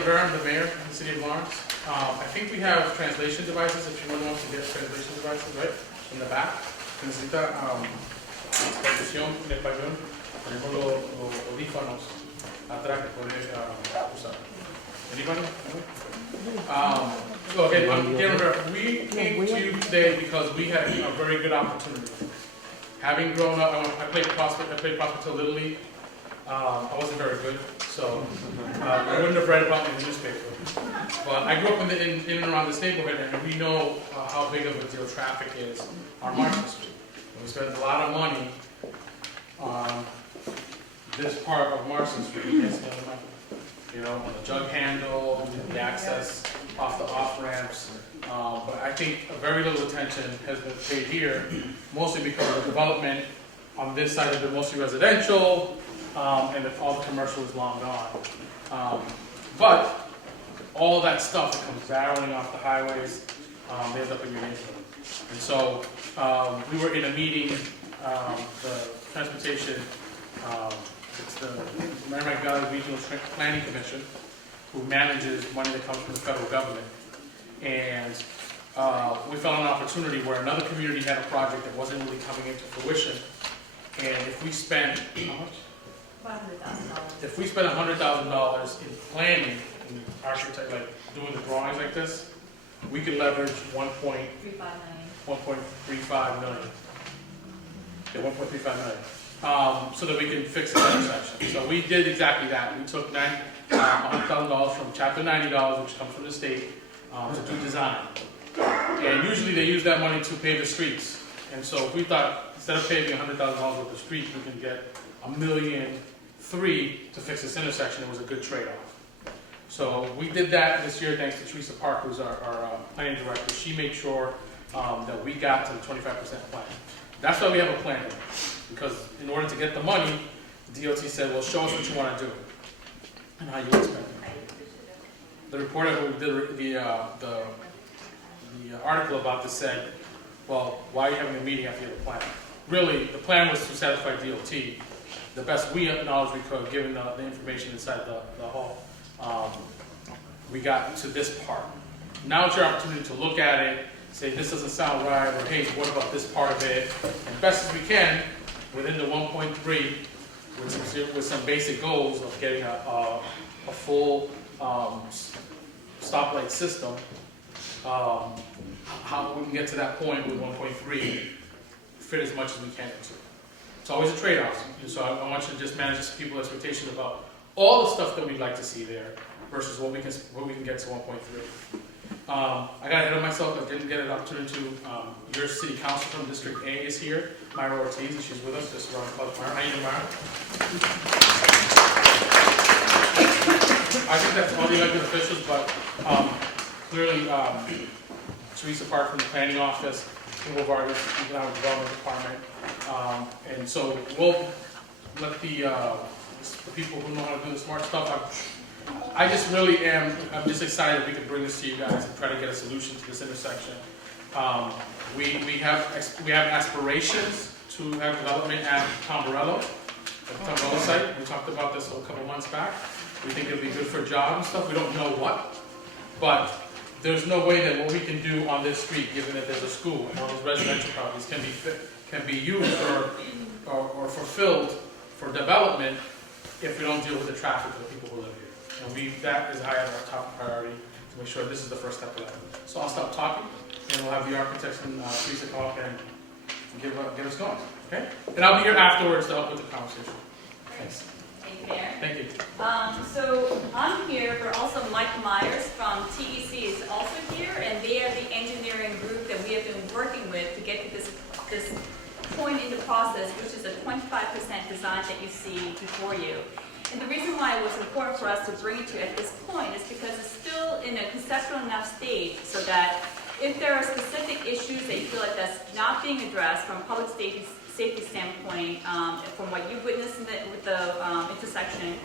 Rivera, I'm the mayor of the city of Lawrence. I think we have translation devices, if anyone wants to get translation devices, right? In the back. Necesita traducción en español. Tenemos los audífonos atrás que puede usar. Anybody? So again, Mayor Rivera, we came to you today because we had a very good opportunity. Having grown up, I played Prospect Little League. I wasn't very good, so I wouldn't have read about me in the newspaper. But I grew up in and around this neighborhood, and we know how big of a deal traffic is on Marston Street. And we spend a lot of money on this part of Marston Street. You know, on the jug handle, the access off the off-ramps. But I think very little attention has been paid here, mostly because of the development on this side has been mostly residential, and all the commercial is long gone. But all that stuff that comes barreling off the highways, they end up in your neighborhood. And so we were in a meeting, the transportation, it's the Merrimack Valley Regional Planning Commission, who manages money that comes from the federal government. And we found an opportunity where another community had a project that wasn't really coming into fruition. And if we spent, how much? $500,000. If we spent $100,000 in planning, in architect, like doing the drawings like this, we could leverage 1.35 million. Yeah, 1.35 million. So that we can fix the intersection. So we did exactly that. We took $100,000 from Chapter 90 dollars, which comes from the state, to do design. And usually they use that money to pave the streets. And so we thought, instead of paving $100,000 worth of streets, we can get $1.3 million to fix this intersection. It was a good trade-off. So we did that this year thanks to Teresa Park, who's our planning director. She made sure that we got to the 25% plan. That's why we have a plan here. Because in order to get the money, the DOT said, well, show us what you want to do and how you expect it. The reporter who did the article about this said, well, why are you having a meeting after you have a plan? Really, the plan was to satisfy DOT. The best we acknowledged we could, given the information inside the hall. We got to this part. Now it's your opportunity to look at it, say this doesn't sound right, or hey, what about this part of it? And best as we can, within the 1.3, with some basic goals of getting a full stoplight system, how we can get to that point with 1.3, fit as much as we can into it. It's always a trade-off. So I want you to just manage people's expectations about all the stuff that we'd like to see there versus what we can get to 1.3. I got ahead of myself. I didn't get an opportunity to. Your city council from District A is here, Myra Ortiz, and she's with us. Just around the club. Myra, how you doing, Myra? I think that's all the elected officials, but clearly Teresa Park from the planning office, Kimball Vargas, economic development department, and so we'll let the people who know how to do the smart stuff. I just really am. I'm just excited we can bring this to you guys and try to get a solution to this intersection. We have aspirations to have development at Tomborello, at the Tomborello site. We talked about this a couple months back. We think it'll be good for jobs and stuff. We don't know what, but there's no way that what we can do on this street, given that there's a school and all those residential properties, can be used or fulfilled for development if we don't deal with the traffic of the people who live here. And that is high on our top priority to make sure this is the first step of that. So I'll stop talking, and we'll have the architects and Teresa come up and get us going. Okay? And I'll be here afterwards to help with the conversation. Thanks. Thank you, Mayor. Thank you. So I'm here, but also Mike Myers from TEC is also here, and they are the engineering group that we have been working with to get to this point in the process, which is a 25% design that you see before you. And the reason why it was important for us to bring it to you at this point is because it's still in a conceptual enough stage so that if there are specific issues that you feel like that's not being addressed from a public safety standpoint, from what you witnessed with the intersection,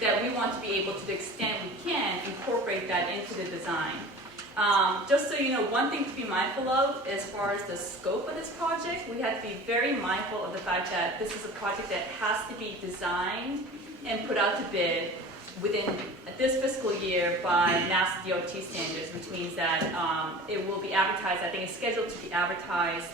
that we want to be able to the extent we can incorporate that into the design. Just so you know, one thing to be mindful of as far as the scope of this project, we have to be very mindful of the fact that this is a project that has to be designed and put out to bid within this fiscal year by Mass DOT standards, which means that it will be advertised, I think it's scheduled to be advertised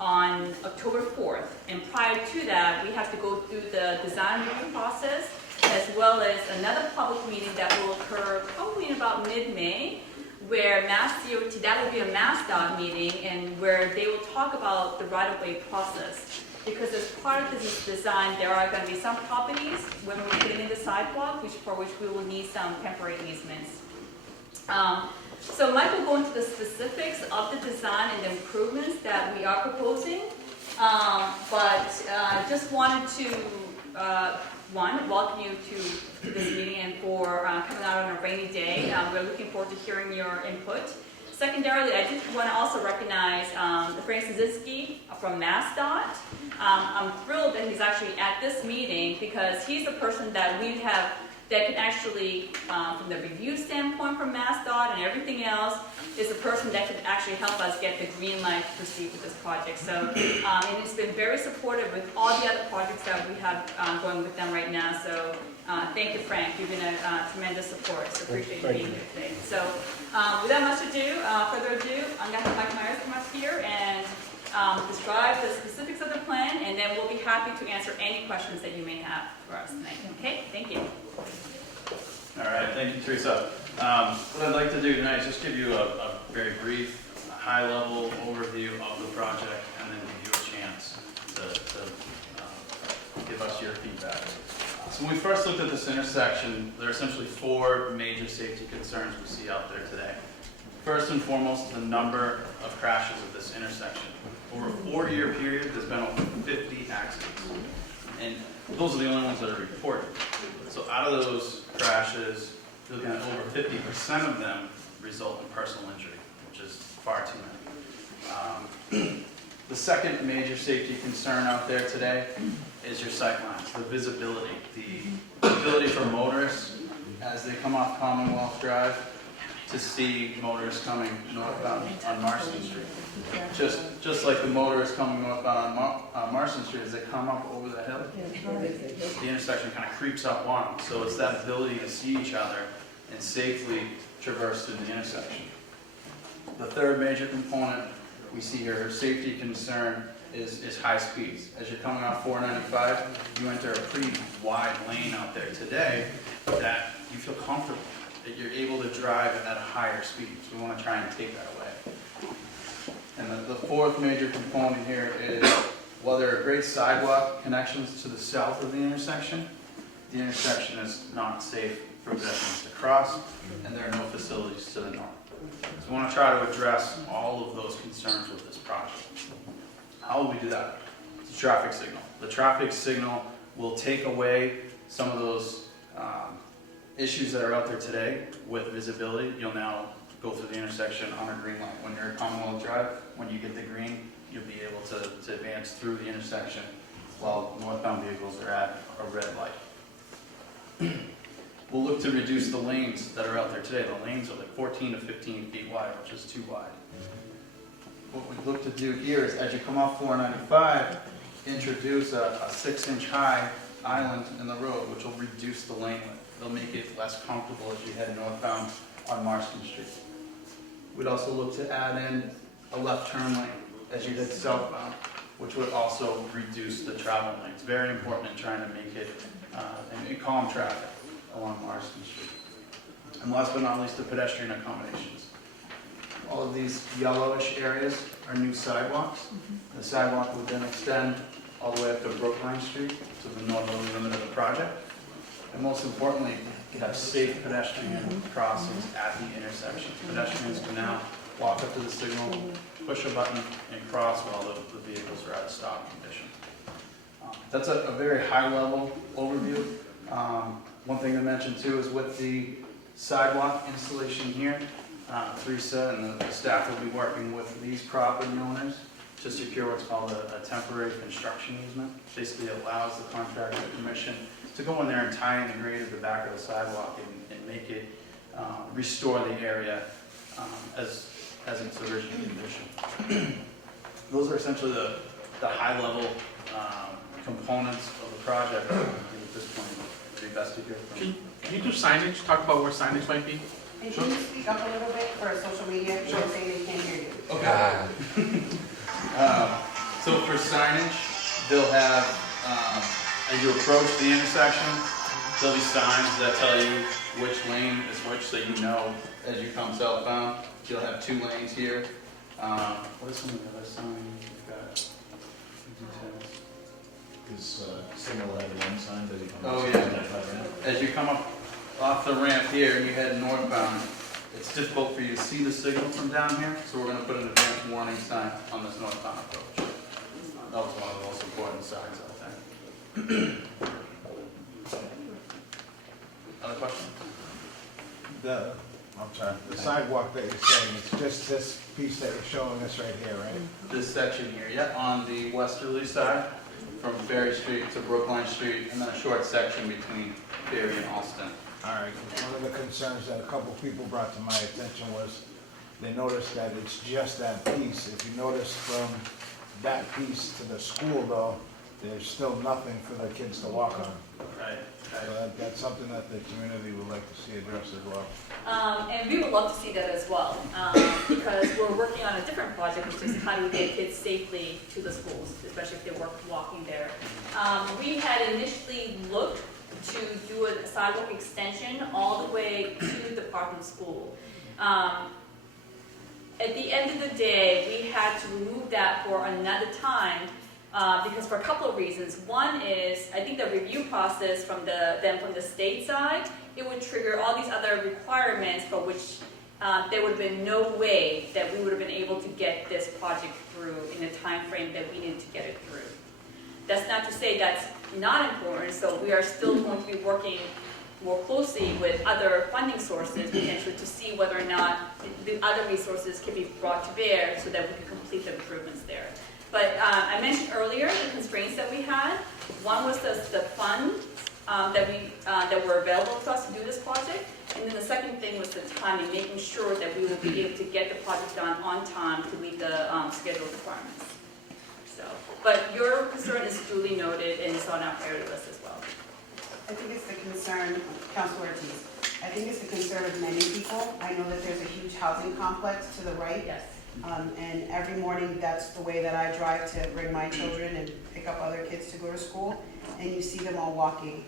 on October 4th. And prior to that, we have to go through the design review process, as well as another public meeting that will occur probably in about mid-May, where Mass DOT, that will be a MassDOT meeting, and where they will talk about the right-of-way process. Because as part of this design, there are going to be some properties when we're putting in the sidewalk, for which we will need some temporary easements. So Mike will go into the specifics of the design and the improvements that we are proposing, but just wanted to welcome you to this meeting and for coming out on a rainy day. We're looking forward to hearing your input. Secondarily, I just want to also recognize Frank Szynski from MassDOT. I'm thrilled that he's actually at this meeting because he's the person that we have that can actually, from the review standpoint from MassDOT and everything else, is the person that can actually help us get the green light to proceed with this project. So, and it's been very supportive with all the other projects that we have going with them right now. So, thank you, Frank. You've been a tremendous support. So appreciate you being here today. So, without further ado, I'm going to have Mike Myers come up here and describe the specifics of the plan, and then we'll be happy to answer any questions that you may have for us tonight. Okay? Thank you. All right, thank you, Teresa. What I'd like to do tonight is just give you a very brief, high-level overview of the project, and then give you a chance to give us your feedback. So when we first looked at this intersection, there are essentially 4 major safety concerns we see out there today. First and foremost is the number of crashes at this intersection. Over a 4-year period, there's been over 50 accidents. And those are the only ones that are reported. So out of those crashes, you're looking at over 50% of them result in personal injury, which is far too many. The second major safety concern out there today is your sight lines, the visibility. The ability for motorists, as they come off Commonwealth Drive, to see motorists coming northbound on Marston Street. Just like the motorists coming northbound on Marston Street, as they come up over the hill, the intersection kind of creeps up on them. So it's that ability to see each other and safely traverse through the intersection. The third major component we see here, safety concern, is high speeds. As you're coming off 495, you enter a pretty wide lane out there today that you feel comfortable, that you're able to drive at a higher speed. So we want to try and take that away. And the fourth major component here is, while there are great sidewalk connections to the south of the intersection is not safe for pedestrians to cross, and there are no facilities to the north. So we want to try to address all of those concerns with this project. How will we do that? It's a traffic signal. The traffic signal will take away some of those issues that are out there today with visibility. You'll now go through the intersection on a green light. When you're at Commonwealth Drive, when you get the green, you'll be able to advance through the intersection while northbound vehicles are at a red light. We'll look to reduce the lanes that are out there today. The lanes are like 14 to 15 feet wide, which is too wide. What we look to do here is, as you come off 495, introduce a 6-inch high island in the road, which will reduce the lane width. It'll make it less comfortable as you head northbound on Marston Street. We'd also look to add in a left turn lane as you head southbound, which would also reduce the travel lane. It's very important in trying to make it and calm traffic along Marston Street. And last but not least, the pedestrian accommodations. All of these yellowish areas are new sidewalks. The sidewalk would then extend all the way up to Brookline Street, to the northerly limit of the project. And most importantly, you have safe pedestrian crossings at the intersection. Pedestrians can now walk up to the signal, push a button, and cross while the vehicles are at a stop condition. That's a very high-level overview. One thing to mention too is with the sidewalk installation here, Teresa and the staff will be working with these property owners to secure what's called a temporary construction easement. Basically, it allows the contractor permission to go in there and tie in the grade at the back of the sidewalk and make it restore the area as its original condition. Those are essentially the high-level components of the project. I think at this point, it would be best to hear from Can you do signage, talk about where signage might be? And can you speak up a little bit for social media? People say they can't hear you. Okay. So for signage, they'll have, as you approach the intersection, there'll be signs that tell you which lane is which, so you know as you come southbound. You'll have 2 lanes here. What are some of the other signs you've got? Details. Is signal at one sign that you come Oh, up yeah. to that ramp? As you come up off the ramp here and you head northbound, it's difficult for you to see the signal from down here, so we're going to put an advanced warning sign on this northbound approach. That was one of the most important signs, I think. Other questions? I'm sorry, the sidewalk that you're saying, it's just this piece that you're showing us right here, right? This section here, yeah, on the westerly side, from Ferry Street to Brookline Street, and then a short section between Ferry and Alston. All right, 'cause one of the concerns that a couple people brought to my attention was they noticed that it's just that piece. If you notice from that piece to the school though, there's still nothing for the kids to walk on. Right. So that's something that the community would like to see addressed as well. And we would love to see that as well, because we're working on a different project, which is how do we get kids safely to the schools, especially if they're walking there. We had initially looked to do a sidewalk extension all the way to the parking school. At the end of the day, we had to remove that for another time, because for a couple of reasons. One is, I think the review process from the state side, it would trigger all these other requirements for which there would have been no way that we would have been able to get this project through in the time frame that we needed to get it through. That's not to say that's not important, so we are still going to be working more closely with other funding sources potentially to see whether or not the other resources can be brought to bear so that we can complete the improvements there. But I mentioned earlier the constraints that we had. One was the funds that were available to us to do this project, and then the second thing was the timing, making sure that we will be able to get the project done on time to meet the schedule requirements. So, but your concern is duly noted and it's on our priority list as well. I think it's the concern, Councilor Ortiz, I think it's the concern of many people. I know that there's a huge housing complex to the right. Yes. And every morning, that's the way that I drive to bring my children and pick up other kids to go to school. And you see them all walking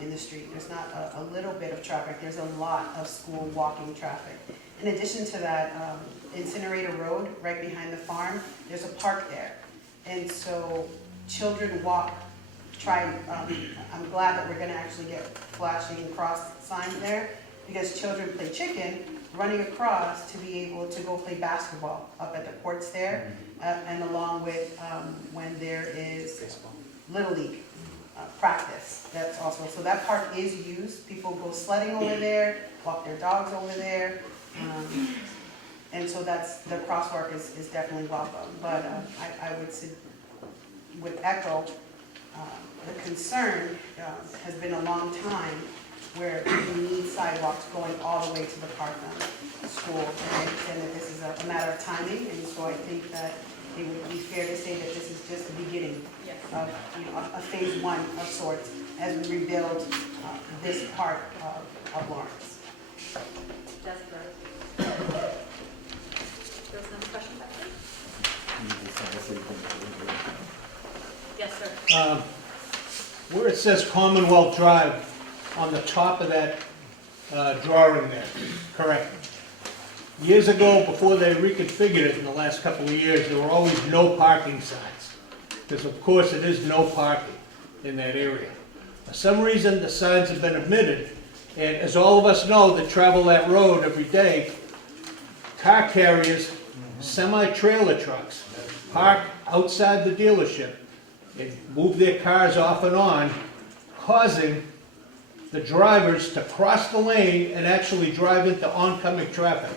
in the street. There's not a little bit of traffic. There's a lot of school walking traffic. In addition to that, Incinerator Road, right behind the farm, there's a park there. And so children walk, I'm glad that we're gonna actually get flashing and cross signs there, because children play chicken, running across to be able to go play basketball up at the courts there, and along with when there is Little League practice. That's also, so that park is used. People go sledding over there, walk their dogs over there, and so that's, the crosswalk is definitely welcome. But I would echo the concern has been a long time where we need sidewalks going all the way to the Parkland School. And I understand that this is a matter of timing, and so I think that it would be fair to say that this is just the beginning of a phase one of sorts as we rebuild this part of Lawrence. That's correct. There's another question back there? Yes, sir. Where it says Commonwealth Drive, on the top of that drawing there, correct? Years ago, before they reconfigured it in the last couple of years, there were always no parking signs. Because of course it is no parking in that area. For some reason, the signs have been omitted, and as all of us know that travel that road every day, car carriers, semi-trailer trucks, park outside the dealership and move their cars off and on, causing the drivers to cross the lane and actually drive into oncoming traffic.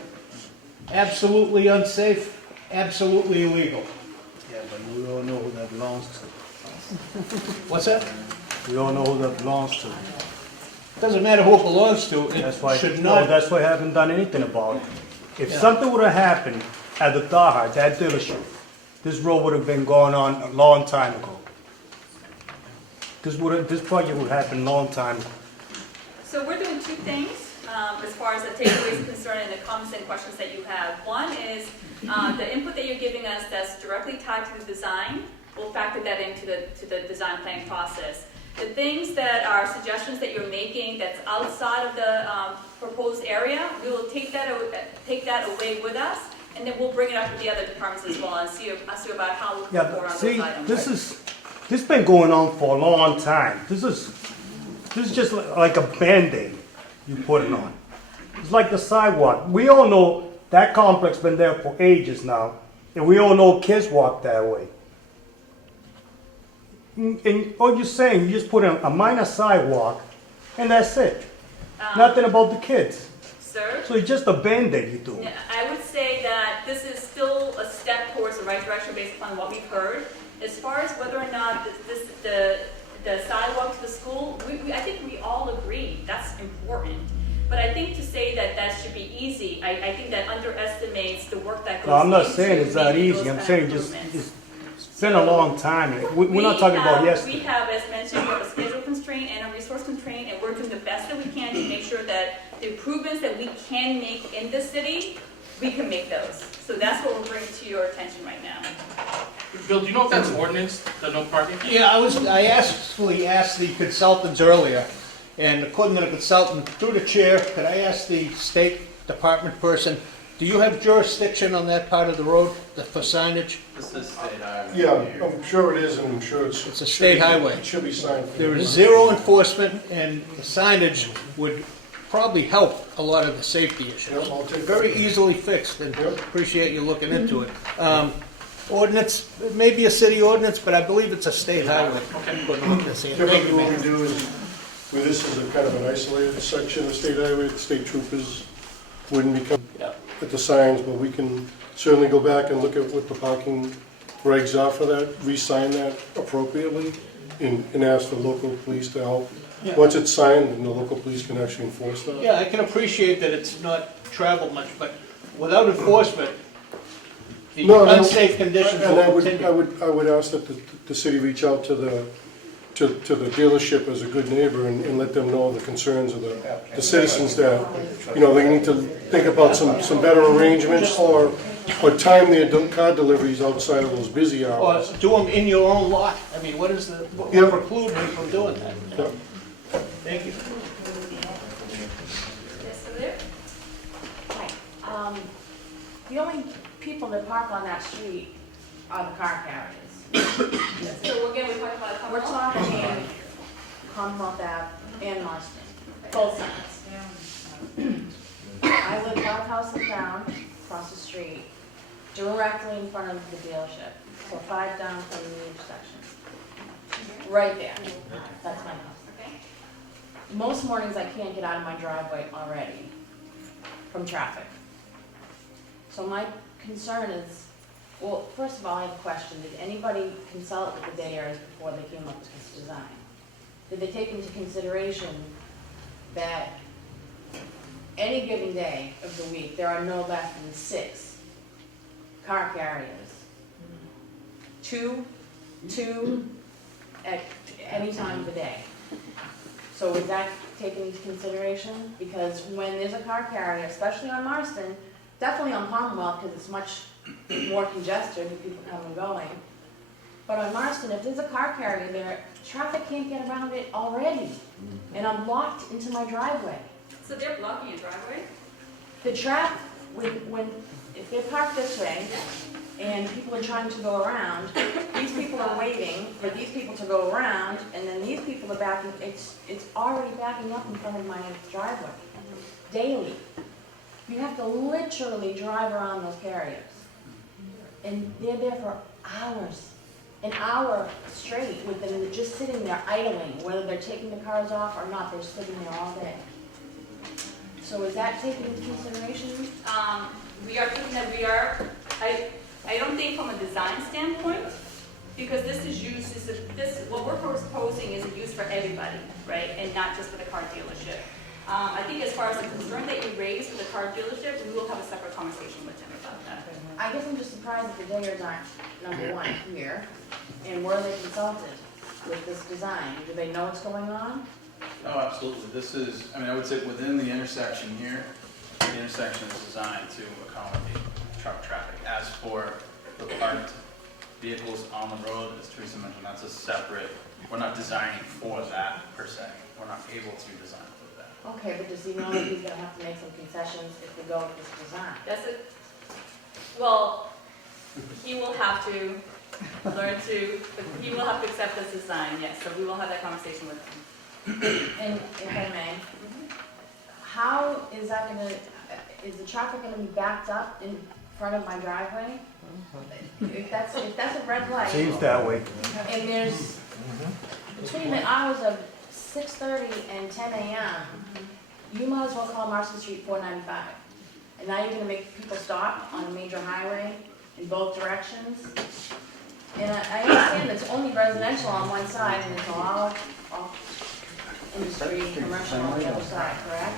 Absolutely unsafe, absolutely illegal. Yeah, but we all know who that belongs to. What's that? We all know who that belongs to. Doesn't matter who it belongs to, That's why, it should no, not. that's why I haven't done anything about it. If Yeah. something would have happened at the Taha, that dealership, this road would have been going on a long time ago. This project would happen a long time ago. So we're doing two things as far as the takeaways concerned and the comments and questions that you have. One is the input that you're giving us that's directly tied to the design. We'll factor that into the design planning process. The things that are suggestions that you're making that's outside of the proposed area, we will take that away with us, and then we'll bring it up with the other departments as well and see about how we Yeah, can go but around see, those items. this been going on for a long time. This is just like a Band-Aid you put it on. It's like the sidewalk. We all know that complex been there for ages now, and we all know kids walk that way. And all you're saying, you just put in a minor sidewalk, and that's it. Nothing about the kids. Sir? So it's just a Band-Aid you do. Yeah, I would say that this is still a step towards the right direction based upon what we've heard. As far as whether or not the sidewalk to the school, I think we all agree that's important. But I think to say that that should be easy, I think that underestimates the work that goes into No, I'm not saying it's that making those easy. I'm kind of saying just, improvements. it's been a long time. We're not talking about yesterday. We have, as mentioned, we have a schedule constraint and a resource constraint, and we're doing the best that we can to make sure that the improvements that we can make in the city, we can make those. So that's what we're bringing to your attention right now. Bill, do you know if that's ordinance, the no parking? Yeah, I actually asked the consultants earlier, and according to the consultant, through the chair, could I ask the State Department person, do you have jurisdiction on that part of the road, for signage? This is state highway. Yeah, I'm sure it is, and I'm sure It's a state highway. It should be signed. There is zero enforcement, and the signage would probably help a lot of the safety issues. Yep, I'll take Very that. easily fixed, and Yep. appreciate you looking into it. Ordinance, it may be a city ordinance, but I believe it's a state highway. Thank you, Typically, what we man. do is, where this is a kind of an isolated section of state highway, the state troopers wouldn't be coming at the signs, but we can certainly go back and look at what the parking regs are for that, re-sign that appropriately, and ask the local police to help. Yeah. Once it's signed, then the local police can actually enforce that. Yeah, I can appreciate that it's not traveled much, but without enforcement, the No, no, unsafe conditions And will continue. I would ask that the city reach out to the dealership as a good neighbor and let them know the concerns of the citizens that, you know, they need to think about some better arrangements or time their car deliveries outside of those busy Or hours. do them in your own lot. I mean, what Yeah. preclude me from doing that? Yeah. Thank you. Yes, so there? Hi. The only people that park on that street are the car carriers. So again, we're talking about. We're talking Commonwealth Ave and Marston, both sides. I live 5 houses down, across the street, directly in front of the dealership. So 5 down from the intersection. Right there. That's my house. Okay. Most mornings I can't get out of my driveway already from traffic. So my concern is, well, first of all, I have a question. Did anybody consult with the Day Airs before they came up with this design? Did they take into consideration that any given day of the week, there are no less than 6 car carriers? Two at any time of the day. So was that taken into consideration? Because when there's a car carrier, especially on Marston, definitely on Commonwealth, because it's much more congested with people coming and going. But on Marston, if there's a car carrier there, traffic can't get around it already. And I'm locked into my driveway. So they're blocking your driveway? The traffic, if they're parked this way, and people are trying to go around, these people are waiting for these people to go around, and then these people are backing, it's already backing up in front of my driveway, daily. You have to literally drive around those carriers. And they're there for hours, an hour straight with them just sitting there idling, whether they're taking the cars off or not, they're sitting there all day. So is that taken into consideration? I don't think from a design standpoint, because this is used, what we're proposing is a use for everybody, right? And not just for the car dealership. I think as far as the concern that you raised for the car dealership, we will have a separate conversation with them about that. I guess I'm just surprised that the Dayers aren't, number one, here, and were they consulted with this design? Do they know what's going on? Oh, absolutely. This is, I mean, I would say within the intersection here, the intersection is designed to accommodate truck traffic. As for the parked vehicles on the road, as Teresa mentioned, that's a separate, we're not designing for that per se. We're not able to design for that. Okay, but does he know that he's gonna have to make some concessions if we go with this design? That's it. Well, he will have to learn to, he will have to accept this design, yes, so we will have that conversation with him. And if I may, how is that gonna, is the traffic gonna be backed up in front of my driveway? If that's a red light, Seems that way. and there's, between the hours of 6:30 and 10 a.m., you might as well call Marston Street 495. And now you're gonna make people stop on a major highway in both directions. And I understand it's only residential on one side and it's all industry, commercial on the other side, correct?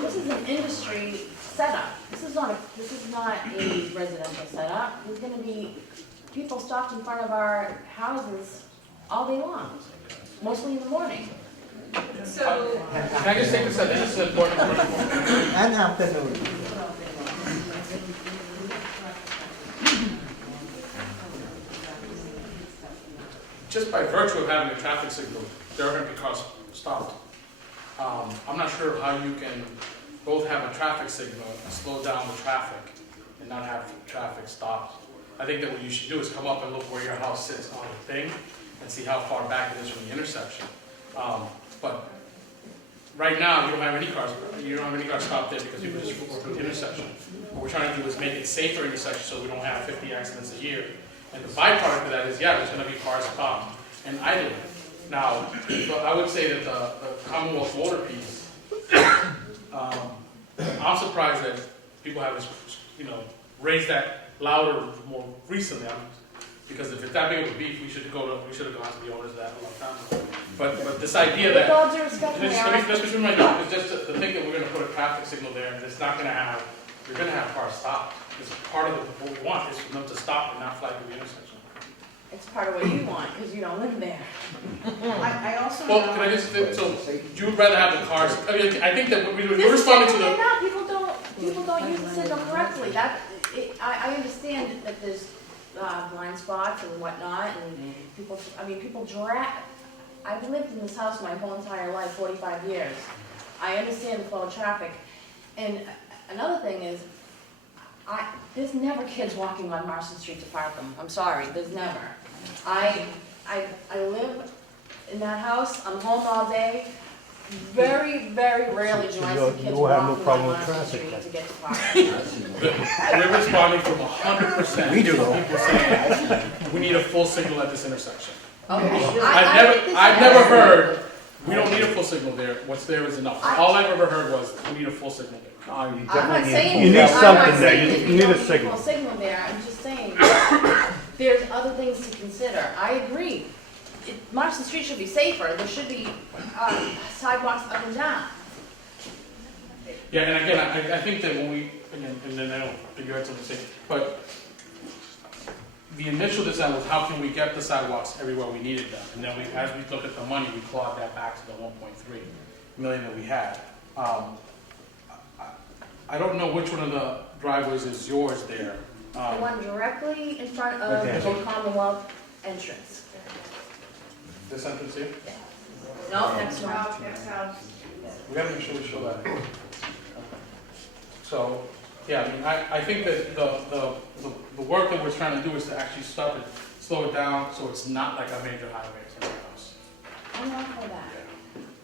This is an industry setup. This is not a residential setup. There's gonna be people stopped in front of our houses all day long, mostly in the morning. So, Can I just take this, this is an important point. And afternoon. Just by virtue of having a traffic signal, there are going to be cars stopped. I'm not sure how you can both have a traffic signal and slow down the traffic and not have traffic stopped. I think that what you should do is come up and look where your house sits on the thing and see how far back it is from the intersection. But right now, you don't have any cars stopped there because people just go through the intersection. What we're trying to do is make it safer intersection so we don't have 50 accidents a year. And the byproduct of that is, yeah, there's going to be cars stopped and idling. Now, but I would say that the Commonwealth water piece, I'm surprised that people haven't, raised that louder more recently. Because if it's that big of a beef, we should have gone to the owners of that a long time ago. But this idea that, With all due respect, Mayor, let's just remind you, it's just to think that we're going to put a traffic signal there, and it's not going to have, you're going to have cars stopped. It's part of what we want is for them to stop and not fly through the intersection. it's part of what you want, because you don't live there. I also Well, know. can I just, so you would rather have the cars, I think that we're This is responding to different the, now. People don't use the signal correctly. I understand that there's blind spots and whatnot, and people drag. I've lived in this house my whole entire life, 45 years. I understand the flow of traffic. And another thing is, there's never kids walking on Marston Street to park them. I'm sorry, there's never. I live in that house, I'm home all day. Very, very rarely do I see kids You'll have no walking problem on with Marston traffic Street then. to get to park. we're responding from 100%. We do, to though. people saying, we need a full signal at this intersection. Okay. I've never heard, we don't need a full signal there, what's there is enough. All I've ever heard was, we need a full signal there. I'm not saying. You need I'm not something there. saying You that need a don't signal. full signal there, I'm just saying, there's other things to consider. I agree. Marston Street should be safer, there should be sidewalks up and down. Yeah, and again, I think that when we, and then I don't think you had something to say, but the initial design was how can we get the sidewalks everywhere we needed them? And then as we look at the money, we clawed that back to the 1.3 million that we had. I don't know which one of the driveways is yours there. The one directly in front of the Commonwealth entrance. This entrance here? No, next one. We gotta make sure we show that. So, yeah, I mean, I think that the work that we're trying to do is to actually stop it, slow it down, so it's not like a major highway somewhere else. I'm not for that.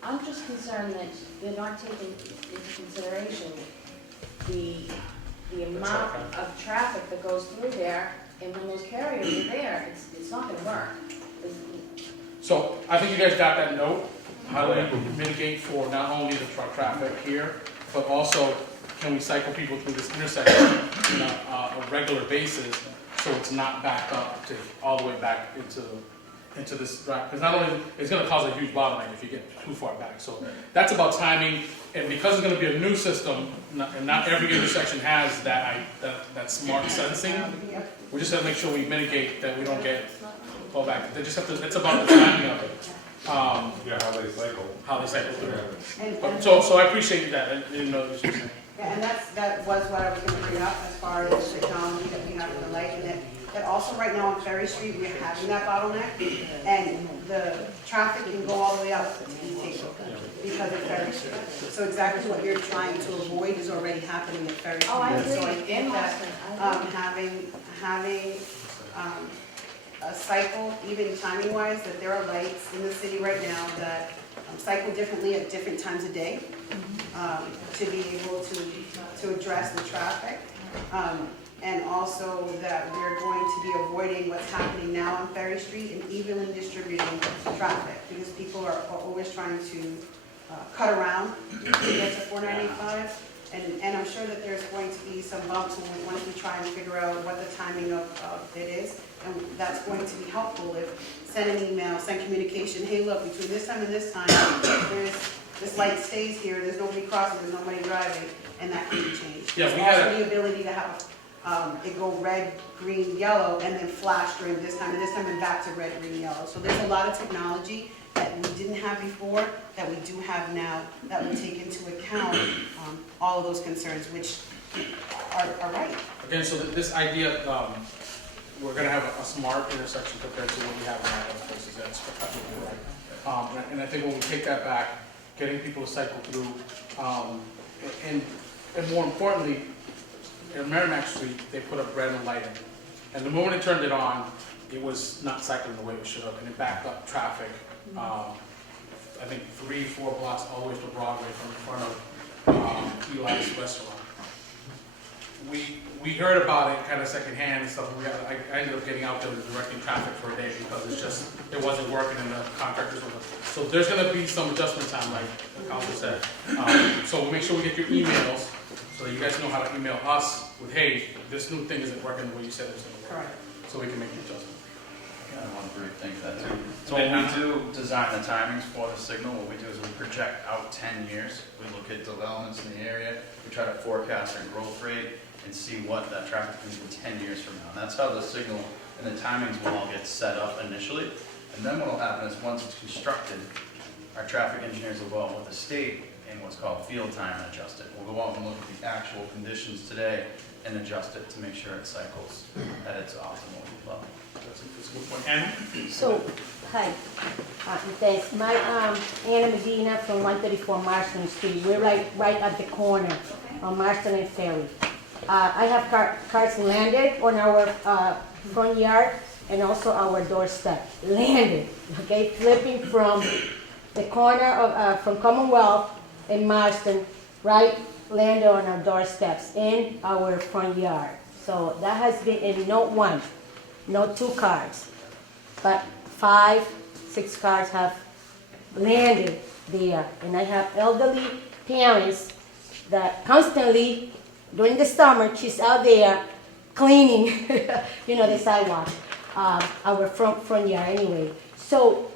I'm just concerned that they're not taking into consideration the amount of traffic that goes through there, and when those carriers are there, it's not gonna work. So, I think you guys got that note, how do we mitigate for not only the truck traffic here, but also can we cycle people through this intersection on a regular basis, so it's not backed up to all the way back into this drive, because not only, it's gonna cause a huge bottleneck if you get too far back, so that's about timing, and because it's gonna be a new system, and not every intersection has that smart sensing, we just have to make sure we mitigate that we don't get fall back, they just have to, it's about the timing of it. Yeah, how they cycle. through. And, But, so I appreciate that, I didn't know this was saying. yeah, and that was what I was gonna bring up as far as the technology that we have in the light, and that also right now on Ferry Street, we're having that bottleneck, and the traffic can go all the way out to East because of Ferry Street. So exactly what you're trying to avoid is already happening at Ferry Street. Oh, I So I agree, think in that, Marston, I agree. having a cycle, even timing wise, that there are lights in the city right now that cycle differently at different times of day, to be able to address the traffic. And also that we're going to be avoiding what's happening now on Ferry Street and evenly distributing traffic, because people are always trying to cut around to get to 495. And I'm sure that there's going to be some bumps once we try and figure out what the timing of it is. And that's going to be helpful if send an email, send communication, hey, look, between this time and this time, this light stays here, there's nobody crossing, there's nobody driving, and that can be changed. Yeah, we There's had also the ability to have it go red, green, yellow, and then flash during this time, and back to red, green, yellow. So there's a lot of technology that we didn't have before, that we do have now, that will take into account all of those concerns, which are right. Again, so this idea, we're gonna have a smart intersection compared to what we have in other places, that's absolutely right. And I think when we take that back, getting people to cycle through, and more importantly, in Merrimack Street, they put a brand new lighting. And the moment it turned it on, it was not cycling the way it should have, and it backed up traffic. I think 3-4 blocks all the way to Broadway from in front of Eli's restaurant. We heard about it kind of secondhand and stuff. I ended up getting out there and directing traffic for a day because it wasn't working and the contractors wasn't. So there's going to be some adjustment time, like the council said. So we'll make sure we get your emails so that you guys know how to email us with, hey, this new thing isn't working the way you said it was going to work. Correct. So we can make the adjustment. I want to rethink that too. So when we do design the timings for the signal, what we do is we project out 10 years. We look at developments in the area. We try to forecast our growth rate and see what that traffic is in 10 years from now. And that's how the signal and the timings will all get set up initially. And then what will happen is once it's constructed, our traffic engineers will go out with the state in what's called field time and adjust it. We'll go out and look at the actual conditions today and adjust it to make sure it cycles at its optimal level. That's a good point. Anna? So, hi, thanks. My, Anna Medina from 134 Marston Street. We're right at the corner on Marston and Ferry. I have cars landed on our front yard and also our doorstep. Landed, okay? Flipping from the corner of, from Commonwealth and Marston, right? Landed on our doorsteps in our front yard. So that has been, and not one, not 2 cars, but 5, 6 cars have landed there. And I have elderly parents that constantly, during the summer, she's out there cleaning, the sidewalk, our front yard anyway. So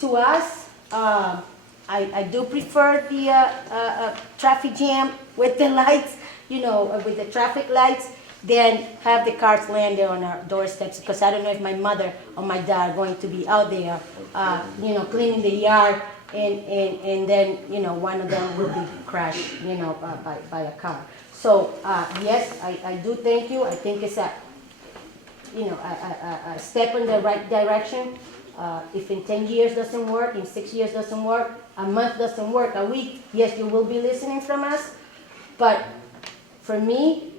to us, I do prefer the traffic jam with the lights, with the traffic lights, then have the cars landed on our doorsteps, because I don't know if my mother or my dad are going to be out there, cleaning the yard, and then, one of them will be crashed, by a car. So, yes, I do thank you. I think it's a step in the right direction. If in 10 years doesn't work, in 6 years doesn't work, a month doesn't work, a week, yes, you will be listening from us. But for me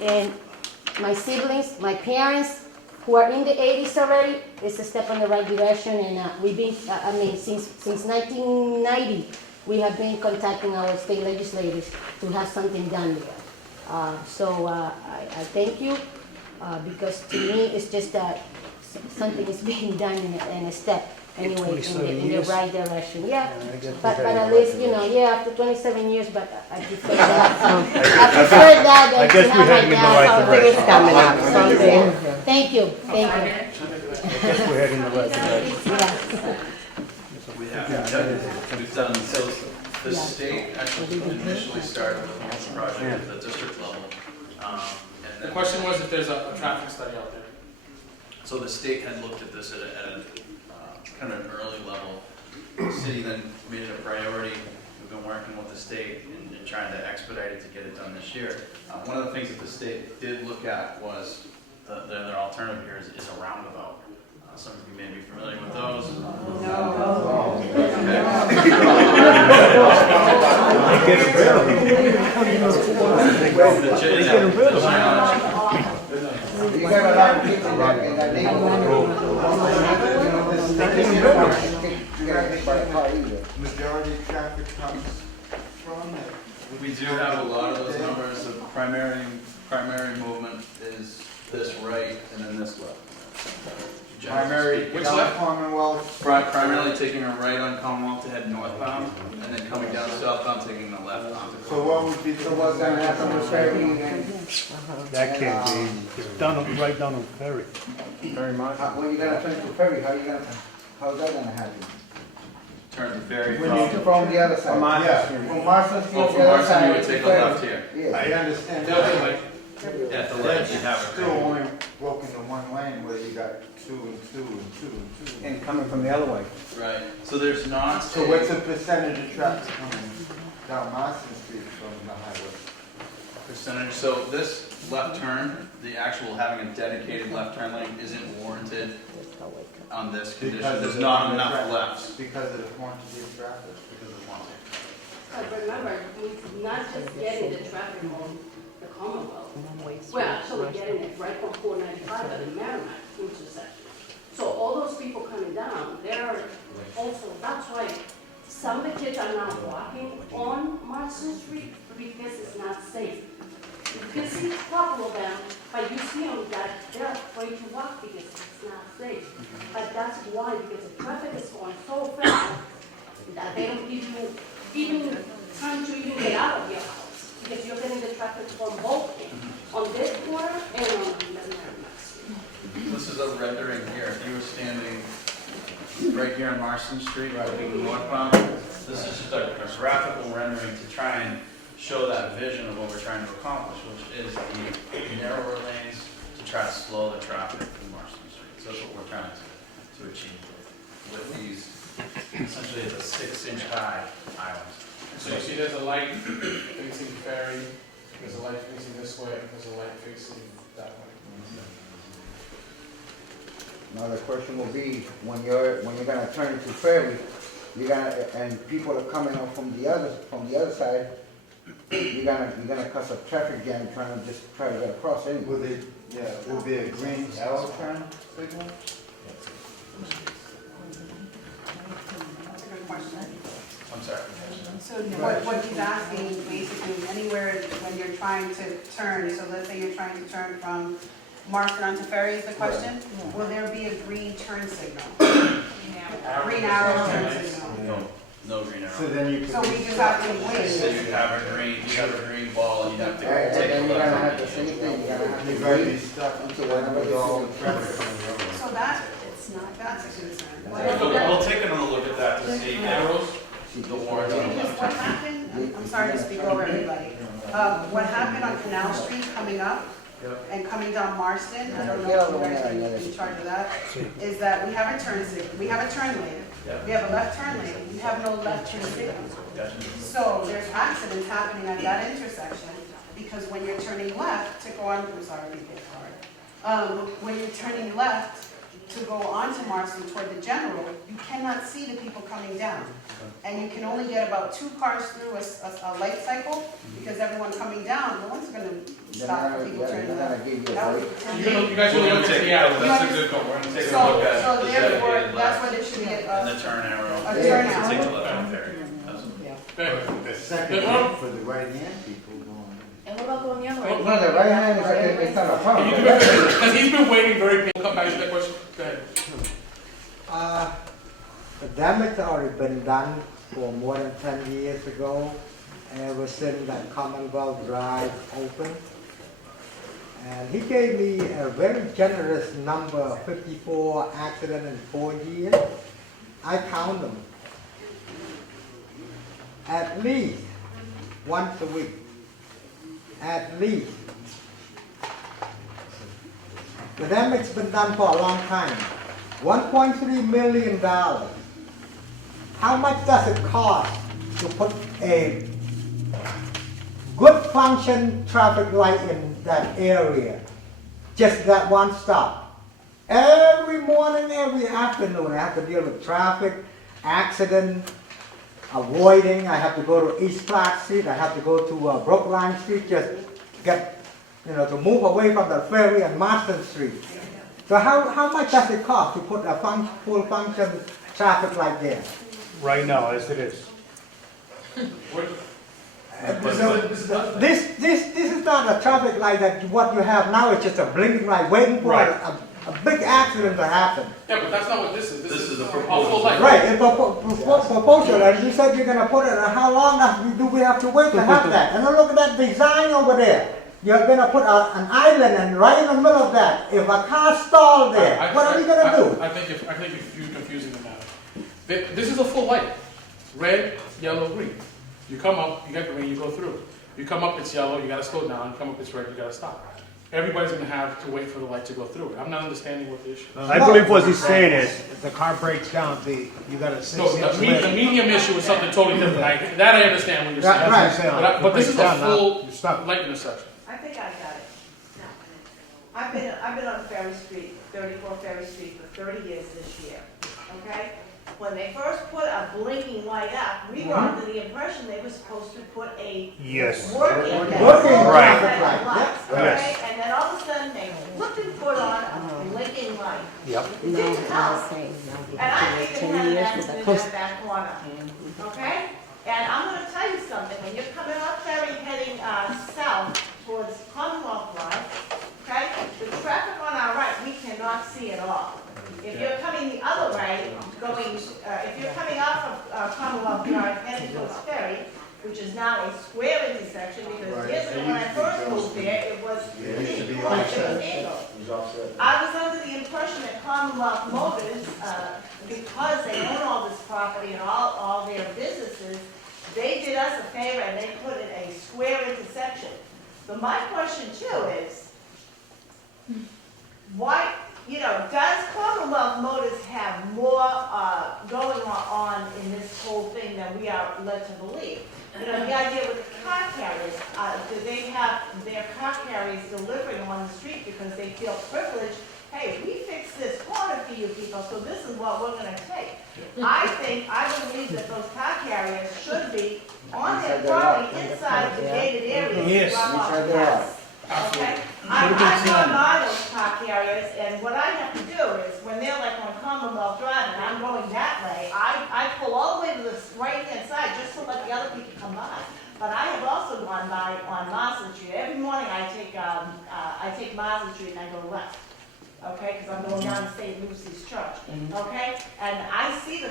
and my siblings, my parents, who are in the 80s already, it's a step in the right direction. And we've been, since 1990, we have been contacting our state legislators to have something done there. So I thank you, because to me, it's just that something is being done in a step anyway, in the right direction. Yeah, but at least, after 27 years, but I prefer that. I prefer that than I guess to we're have my heading in the dad. right Something is coming up. direction. Something. Thank you. I guess we're heading in the right direction. Yeah. We've done, so the state actually initially started with one project at the district level. And The then, question was if there's a traffic study out there. so the state had looked at this at a kind of an early level. the city then made it a priority. We've been working with the state and trying to expedite it to get it done this year. One of the things that the state did look at was their alternative here is a roundabout. Some of you may be familiar with those. You got a lot of people in that neighborhood. You gotta hit by a car either. Majority of traffic comes from it. We do have a lot of those numbers. The primary movement is this right and then this left. Primary, Which down left? Commonwealth. Primarily taking a right on Commonwealth to head northbound, and then coming down southbound, taking the left onto. So what would be, so what's gonna happen with Ferry again? That can't be, it's right down on Ferry. Very much. When you gonna turn to Ferry, how's that gonna happen? Turn to Ferry When you from. from the other side? From Marston Yeah, Street. from Marston Street, Oh, the from other Marston, side. you would take a Ferry. left here. Yeah. I understand They'll that. be like, At the left, you have Still it. only broken to one lane where you got two and two and two and two. And coming from the other way. Right, so there's not. So what's the percentage of traffic coming down Marston Street from the highway? Percentage, so this left turn, the actual having a dedicated left turn lane isn't warranted on this condition. Because of There's the- not enough lefts. Because of the quantity of traffic. Because of one thing. But remember, we're not just getting the traffic on the Commonwealth. We're actually getting it right from 495 at the Merrimack intersection. So all those people coming down, they're also, that's why some of the kids are not walking on Marston Street because it's not safe. You can see a couple of them, but you see them that they're afraid to walk because it's not safe. But that's why, because the traffic is going so fast that they don't give you even time to even get out of your house, because you're getting the traffic from both ends, on this corner and on the Merrimack Street. This is a rendering here. If you were standing right here on Marston Street, looking northbound, this is just a graphical rendering to try and show that vision of what we're trying to accomplish, which is the narrower lanes to try to slow the traffic from Marston Street. So that's what we're trying to achieve with these, essentially the 6-inch high islands. so you see there's a light facing Ferry, there's a light facing this way, there's a light facing that way. Now the question will be, when you're gonna turn into Ferry, you're gonna, and people are coming up from the other side, you're gonna cause a traffic jam trying to try to get across anyway. Will be a green arrow turn signal? That's a good question. I'm sorry. So what he's asking, basically, anywhere when you're trying to turn, so let's say you're trying to turn from Marston onto Ferry is the question? Will there be a green turn signal? Green arrow turn signal? No green So arrow. then you So could. we just have to So wait. you have a green ball, and you have to And take then a you're gonna have left. the same thing, you're gonna have to You're gonna be wait stuck until whenever with all the you traffic on the road. So that's a concern. We'll take another look at that to see arrows, the warrants on the Because left. what happened, I'm sorry to speak over everybody, what happened on Canal Street coming up and coming down Marston, I don't know if you guys are in charge of that, is that we have a turn lane, we have a left turn lane, we have no left turn signal. So there's accidents happening at that intersection, because when you're turning left to go on, I'm sorry, people are hard. When you're turning left to go onto Marston toward the general, you cannot see the people coming down. And you can only get about 2 cars through a light cycle, because everyone coming down, no one's gonna stop for people turning They're gonna left. give you a That break. would- You guys should look at the, yeah, that's a good call. We're gonna take a So, look at so the therefore, dedicated that's left. where there should be And the a turn arrow. turn Take arrow. the left on Ferry. Absolutely. Okay. The second Well, one for the right hand people going. And what about going the other way? No, the right hand is, it's not a Can problem. you do it, because he's been waiting very patiently. Come back to that question. Go ahead. The damage already been done for more than 10 years ago, ever since that Commonwealth Drive opened. And he gave me a very generous number, 54 accidents in 4 years. I count them. At least once a week. At least. The damage been done for a long time. $1.3 million how much does it cost to put a good function traffic light in that area? Just that one stop. Every morning, every afternoon, I have to deal with traffic, accident, avoiding. I have to go to East Platte Street. I have to go to Brookline Street, just get, to move away from the ferry and Marston Street. So how much does it cost to put a full function traffic light there? Right now, as it is. So this is not a traffic light that what you have now. It's just a blinking light waiting for Right. a big accident to happen. Yeah, but that's not what this is. This is a a proposal. full light. Right, it's a proposal, and you said you're gonna put it, and how long do we have to wait to have that? And then look at that design over there. You're gonna put an island, and right in the middle of that, if a car stalled there, what are we gonna do? I think you're confusing the matter. This is a full light. Red, yellow, green. You come up, you get green, you go through. You come up, it's yellow, you gotta slow down. You come up, it's red, you gotta stop. Everybody's gonna have to wait for the light to go through. I'm not understanding what the issue is. I believe what he's saying is, If the car breaks down, you got a No, 6-inch the light. medium issue is something totally different. That I understand what you're saying. Right, That's what I'm saying. But this is a Breaks down now, full you're stuck. light intersection. I think I got it. I've been on Ferry Street, 34 Ferry Street for 30 years this year, okay? When they first put a blinking light up, we were under the impression they were supposed to put a yes. working Right. light, okay? Yes. And then all of a sudden, they flipped and put on a blinking light. Yep. It didn't help. And I think it had an accident at that corner, okay? And I'm gonna tell you something, when you're coming up Ferry heading south towards Commonwealth Drive, okay, the traffic on our right, we cannot see at all. If you're coming the other way, if you're coming off of Commonwealth Drive heading towards Ferry, which is now a square intersection, because years ago when I first moved there, it was angled. I was under the impression that Commonwealth Motors, because they own all this property and all their businesses, they did us a favor and they put in a square intersection. So my question too is, why, does Commonwealth Motors have more going on in this whole thing than we are led to believe? The idea with the car carriers, do they have their car carriers delivering on the street because they feel privileged? Hey, we fixed this corner for you people, so this is what we're gonna take. I believe that those car carriers should be on their property inside the gated areas. Yes. Yes. Okay? I'm on by those car carriers, and what I have to do is, when they're like on Commonwealth Drive and I'm going that way, I pull all the way to the right-hand side just to let the other people come by. But I have also gone by on Marston Street. Every morning I take Marston Street and I go left. Okay, because I'm going down to St. Lucy's Church. Okay, and I see the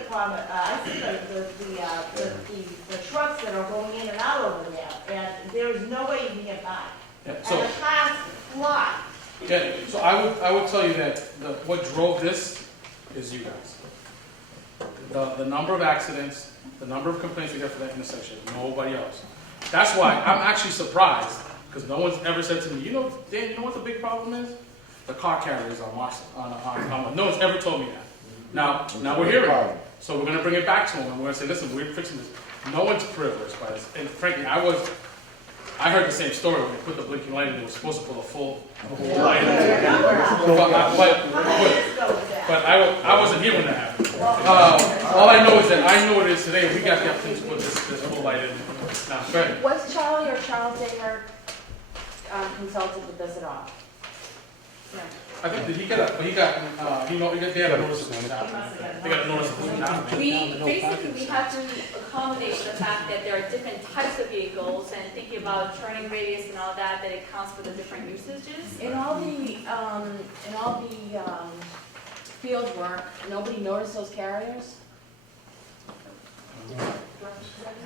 trucks that are going in and out over there, and there is no way you can get by. Yeah, And so, the cars fly. yeah, so I would tell you that what drove this is you guys. The number of accidents, the number of complaints we get for that intersection, nobody else. That's why I'm actually surprised, because no one's ever said to me, Dan, you know what the big problem is? The car carriers on Marston. No one's ever told me that. Now we're hearing it. So we're going to bring it back to them, and we're going to say, listen, we're fixing this. No one's privileged by this. And frankly, I heard the same story when they put the blinking light in. It was supposed to put a full light in. But I wasn't here when that happened. All I know is that I know what it is today. We got the opportunity to put this full light in. Now, go ahead. Was Charlie or Charles Danger consulted with this at all? I think that he got they had a notice of what's happening. They got a notice of what's happening. We have to accommodate the fact that there are different types of vehicles, and thinking about turning radius and all that it counts for the different usages. In all the field work, nobody noticed those carriers?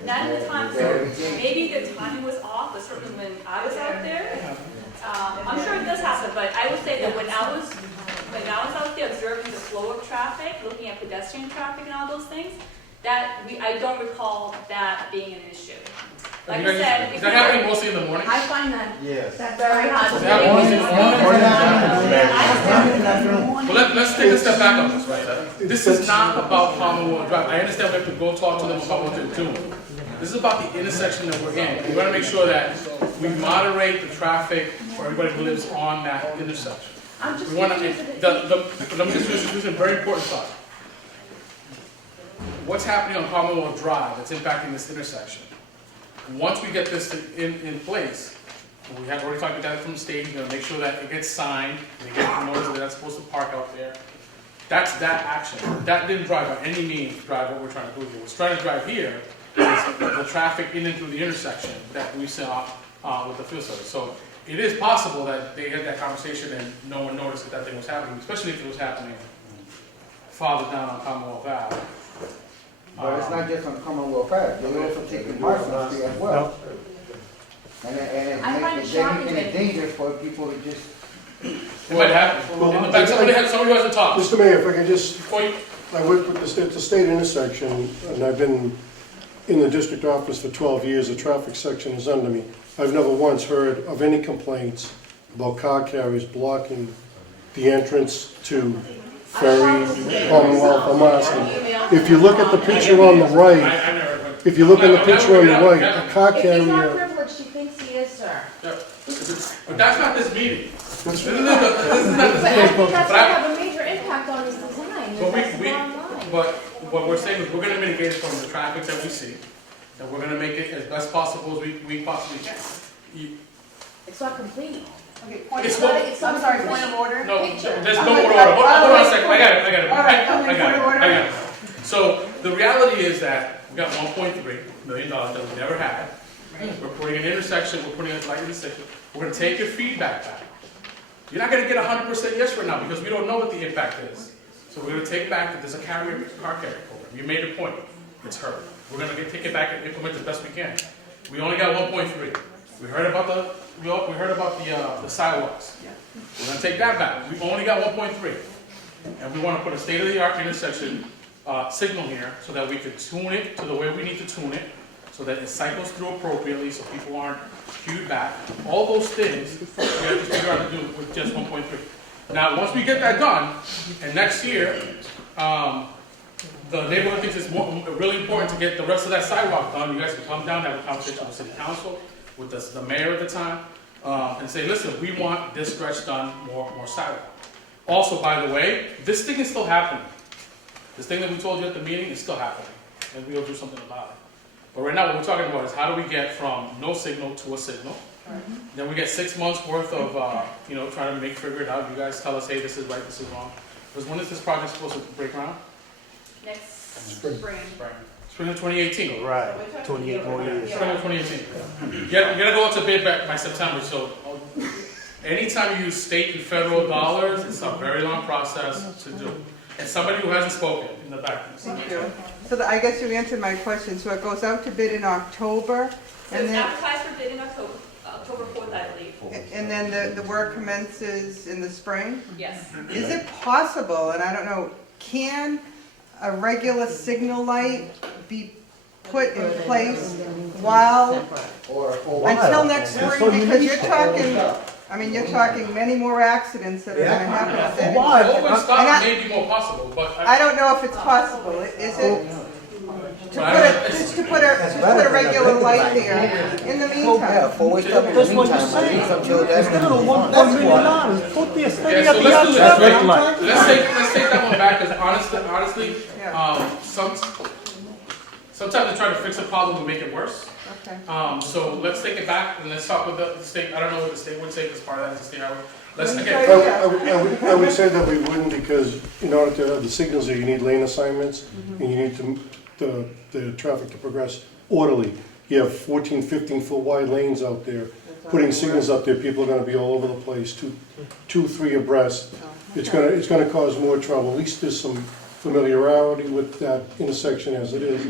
Not at the time, so maybe the timing was off, but certainly when I was out there, I'm sure it does happen, but I would say that when I was out there observing the flow of traffic, looking at pedestrian traffic and all those things, I don't recall that being an issue. Like I said, is that happening mostly in the morning? I find that Yes. that's very hard to Is that mostly in the morning? let's take a step back on this, right? This is not about Commonwealth Drive. I understand we have to go talk to them about what they're doing. This is about the intersection that we're in. We wanna make sure that we moderate the traffic for everybody who lives on that intersection. I'm just We wanna, giving you let me just this is a very important thought. What's happening on Commonwealth Drive that's impacting this intersection? Once we get this in place, we have already talked about that from the state, we're gonna make sure that it gets signed, they get the notice that they're not supposed to park out there. That's that action. That didn't drive by any means drive what we're trying to do here. What's trying to drive here is the traffic in and through the intersection that we saw with the field service. So it is possible that they had that conversation and no one noticed that thing was happening, especially if it was happening farther down on Commonwealth Ave. But it's not just on Commonwealth Ave, they also take the Marston Street as well. And I find it they're shocking making it that- dangerous for people to just. It might happen. In the back, somebody who hasn't talked. Mr. Mayor, if I could just, Before you- I worked with the state intersection, and I've been in the district office for 12 years, the traffic section is under me. I've never once heard of any complaints about car carriers blocking the entrance to Ferry, Commonwealth, or Marston. If you look at the picture on the right, I never. if you look at the picture on the right, a car If he's not carrier, privileged, he thinks he is, sir. Yeah. But that's not this meeting. This is not But this I meeting. think that's But gonna I- have a major impact on his design, But that's the we, bottom line. but what we're saying is we're gonna mitigate it from the traffic that we see, and we're gonna make it as best possible as we possibly can. It's not complete. Okay, point It's of, what- I'm sorry, point of order. No, Picture. there's no more order. Hold on a second, I got it. All right, come in, I got it, point of I got order. it. So the reality is that we got $1.3 million that we never had. We're putting an intersection, we're putting a light intersection. We're gonna take your feedback back. You're not gonna get 100% yes right now because we don't know what the impact is. So we're gonna take back that there's a car carrier program. You made a point. It's heard. We're gonna take it back and implement as best we can. We only got 1.3. We heard about the sidewalks. We're gonna take that back. We only got 1.3. And we wanna put a state-of-the-art intersection signal here so that we can tune it to the way we need to tune it, so that it cycles through appropriately, so people aren't queued back. All those things we have to figure out to do with just 1.3. Now, once we get that done, and next year, the neighborhood thinks it's really important to get the rest of that sidewalk done. You guys can come down, have a conversation with the city council, with the mayor at the time, and say, listen, we want this stretch done, more sidewalk. Also, by the way, this thing is still happening. This thing that we told you at the meeting is still happening, and we'll do something about it. But right now, what we're talking about is how do we get from no signal to a signal? Then we get 6 months worth of, trying to figure it out. You guys tell us, hey, this is right, this is wrong. Because when is this project supposed to break ground? Next spring. Spring of 2018. Right, 28 more years. Spring of 2018. Yeah, we're gonna go out to bid by September, so anytime you use state and federal dollars, it's a very long process to do. And somebody who hasn't spoken in the back. Thank you. So I guess you answered my question. So it goes out to bid in October, So and it's then, advertised for bid in October 4th, I believe. and then the work commences in the spring? Yes. Is it possible, and I don't know, can a regular signal light be put in place while, until next spring? Because you're talking, you're talking many more accidents that are gonna happen with it. Open And stop I- may be more possible, but I don't know if it's possible, is it? Just to put a regular light there in the meantime. That's what you're saying. Instead of the $1 million, put the Yeah, state so of the let's art do traffic this. light. Let's take that one back, because honestly, Yeah. sometimes they try to fix a problem and make it worse. Okay. So let's take it back and let's talk with the state. I don't know what the state would say as part of that, the state highway. Let's again. I would say that we wouldn't, because in order to have the signals there, you need lane assignments, and you need the traffic to progress orderly. You have 14, 15-foot wide lanes out there. Putting signals up there, people are gonna be all over the place, two, 3 abreast. It's gonna cause more trouble. At least there's some familiarity with that intersection as it is.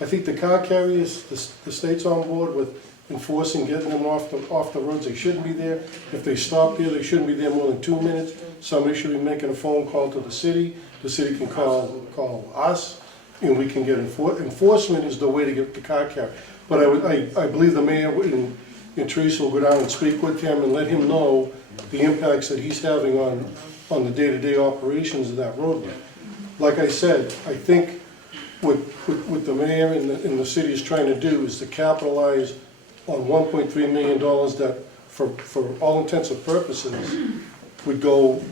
I think the car carriers, the state's on board with enforcing, getting them off the roads. They shouldn't be there. If they stop there, they shouldn't be there more than 2 minutes. Somebody should be making a phone call to the city. The city can call us, and we can get enforcement is the way to get the car carrier. But I believe the mayor and Teresa will go down and speak with him and let him know the impacts that he's having on on the day-to-day operations of that roadway. Like I said, I think what the mayor and the city is trying to do is to capitalize on $1.3 million that, for all intents and purposes, would go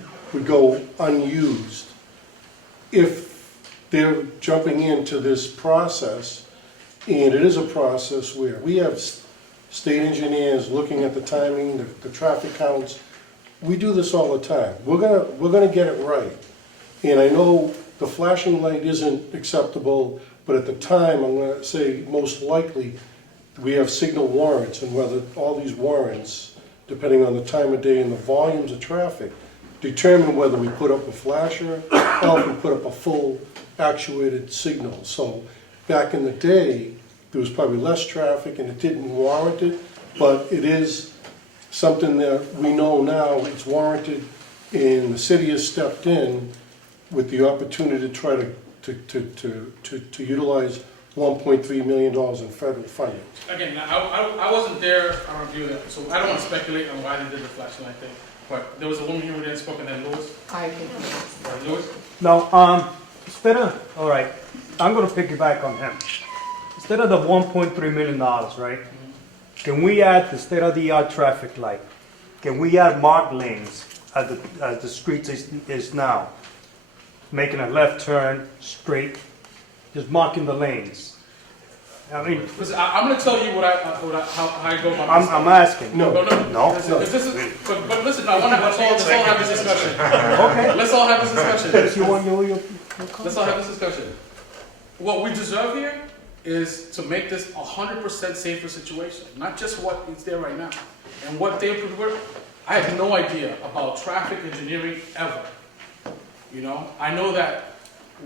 unused. If they're jumping into this process, and it is a process where we have state engineers looking at the timing, the traffic counts, we do this all the time. We're gonna get it right. And I know the flashing light isn't acceptable, but at the time, I'm gonna say most likely, we have signal warrants, and whether all these warrants, depending on the time of day and the volumes of traffic, determine whether we put up a flasher or if we put up a full actuated signal. So back in the day, there was probably less traffic and it didn't warrant it, but it is something that we know now it's warranted, and the city has stepped in with the opportunity to try to utilize $1.3 million in federal funding. Again, I wasn't there, I don't review that, so I don't want to speculate on why they did the flashing light thing. But there was a woman here who didn't spoke, and then Louis. I think Louis? Now, instead of, all right, I'm gonna piggyback on him. Instead of the $1.3 million, right? Can we add the state-of-the-art traffic light? Can we add marked lanes as the street is now? Making a left turn, straight, just marking the lanes. I mean, Listen, I'm going to tell you how I go about this. I'm asking. No. No? But listen, I want to, let's all have this discussion. Okay. Let's all have this discussion. You want your Let's all have this discussion. What we deserve here is to make this 100% safer situation, not just what is there right now. And what they prefer, I have no idea about traffic engineering ever. You know, I know that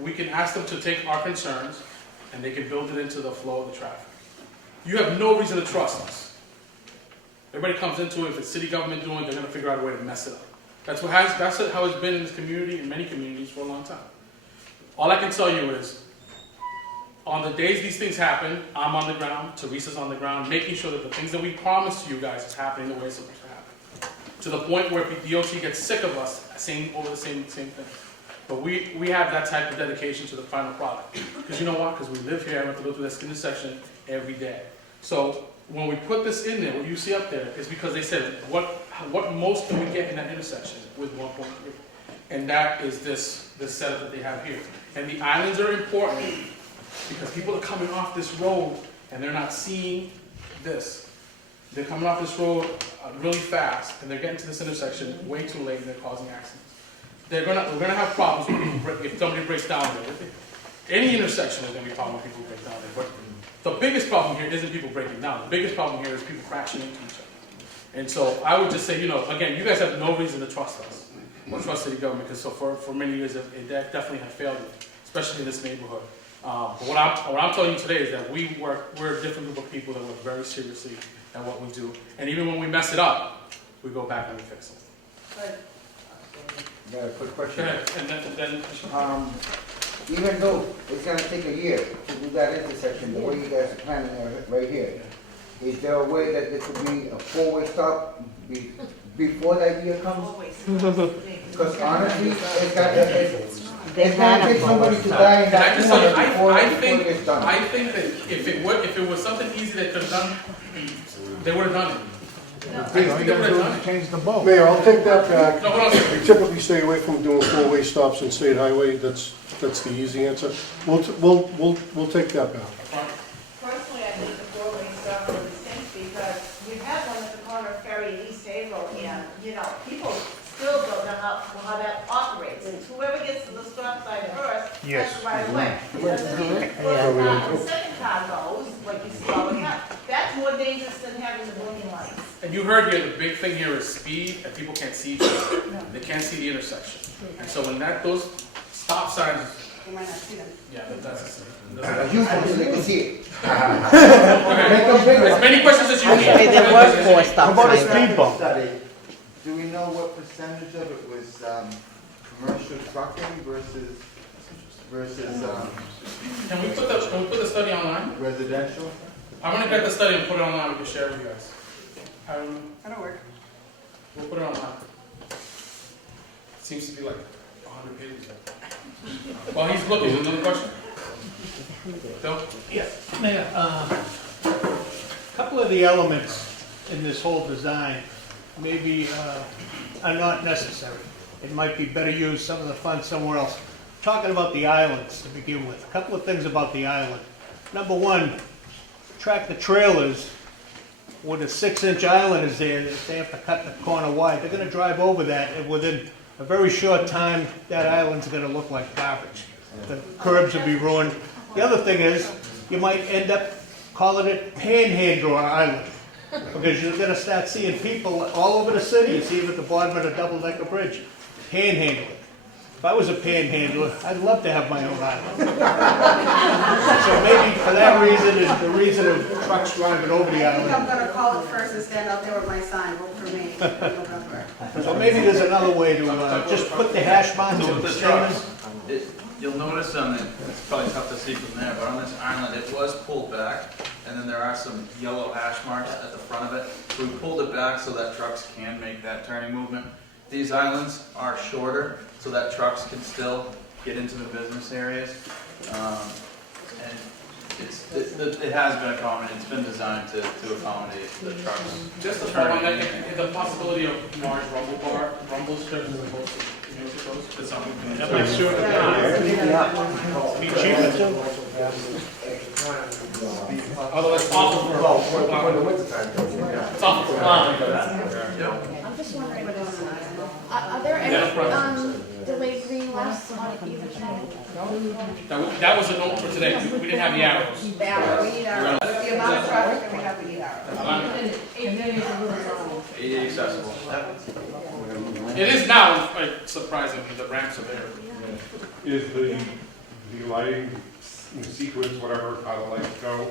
we can ask them to take our concerns and they can build it into the flow of the traffic. You have no reason to trust us. Everybody comes into it, if it's city government doing it, they're going to figure out a way to mess it up. That's how it's been in this community, in many communities, for a long time. All I can tell you is, on the days these things happen, I'm on the ground, Teresa's on the ground, making sure that the things that we promised you guys is happening the way it's supposed to happen. To the point where DOT gets sick of us saying over the same thing. But we have that type of dedication to the final product. Because you know what? Because we live here, I have to go through this intersection every day. So when we put this in there, what you see up there is because they said, what most can we get in that intersection with 1.3? And that is this setup that they have here. And the islands are important because people are coming off this road and they're not seeing this. They're coming off this road really fast and they're getting to this intersection way too late and they're causing accidents. We're gonna have problems if somebody breaks down there. Any intersection is gonna be a problem when people break down there. But the biggest problem here isn't people breaking down. The biggest problem here is people crashing into each other. And so I would just say, again, you guys have no reason to trust us or trust city government because so for many years it definitely have failed you, especially in this neighborhood. But what I'm telling you today is that we're a different group of people that work very seriously at what we do. And even when we mess it up, we go back and we fix it. Yeah, quick question. Go ahead. And then Even though it's gonna take a year to do that intersection, the way you guys are planning it right here, is there a way that there could be a four-way stop before that year comes? Because honestly, it's gonna take somebody to die in that corner before it gets done. I think that if it was something easy that could have done, they would have done it. Change the boat. Mayor, I'll take that back. No, hold on. We typically stay away from doing four-way stops on state highway. That's the easy answer. We'll take that back. personally, I think the four-way stop really stinks because we've had one at the corner of Ferry and East Haverhill, and, people still don't know how that operates. Whoever gets to the stop sign first, has the right of way. The second car goes, like you see all the time, that's more dangerous than having the blinking lights. And you heard here, the big thing here is speed, and people can't see each other. They can't see the intersection. And so when those stop signs, You might not see them. yeah, that's You can see it. as many questions as you need. How about a speed bump? Do we know what percentage of it was commercial trucking versus Can we put the study online? residential? I'm gonna get the study and put it online. We can share it with you guys. That'll work. We'll put it online. seems to be like 100 pages. While he's looking, another question? Bill? Yeah, Mayor, a couple of the elements in this whole design maybe are not necessary. It might be better used, some of the funds somewhere else. Talking about the islands to begin with, a couple of things about the island. Number one, tractor trailers, with a 6-inch island is there, that they have to cut the corner wide. They're gonna drive over that, and within a very short time, that island's gonna look like garbage. The curbs will be ruined. The other thing is, you might end up calling it Panhandler Island, because you're gonna start seeing people all over the city, you see them at the bottom of the double-decker bridge, panhandling. If I was a panhandler, I'd love to have my own island. So maybe for that reason, and the reason of trucks driving over the I think I'm island. gonna call it first and stand out there with my sign, vote for me, November. So maybe there's another way to just put the hash marks So and with the statements. trucks, you'll notice on the, it's probably tough to see from there, but on this island, it was pulled back, and then there are some yellow hash marks at the front of it. So we pulled it back so that trucks can make that turning movement. These islands are shorter, so that trucks can still get into the business areas. And it has been accommodated, it's been designed to accommodate the trucks. Just to follow on that, the possibility of large rumble strips as opposed to music roads? It's something we can- That might suit it. Be cheaper too. Although it's awful for the winter time. It's awful for plowing. I'm just wondering, are there any delayed green lights on either side? That was a note for today. We didn't have the arrows. The arrow, we need arrows. With the amount of traffic that we have, we need arrows. ADA accessible. It is now, surprisingly, the ramps are there. Is the lighting sequence, whatever, how the lights go,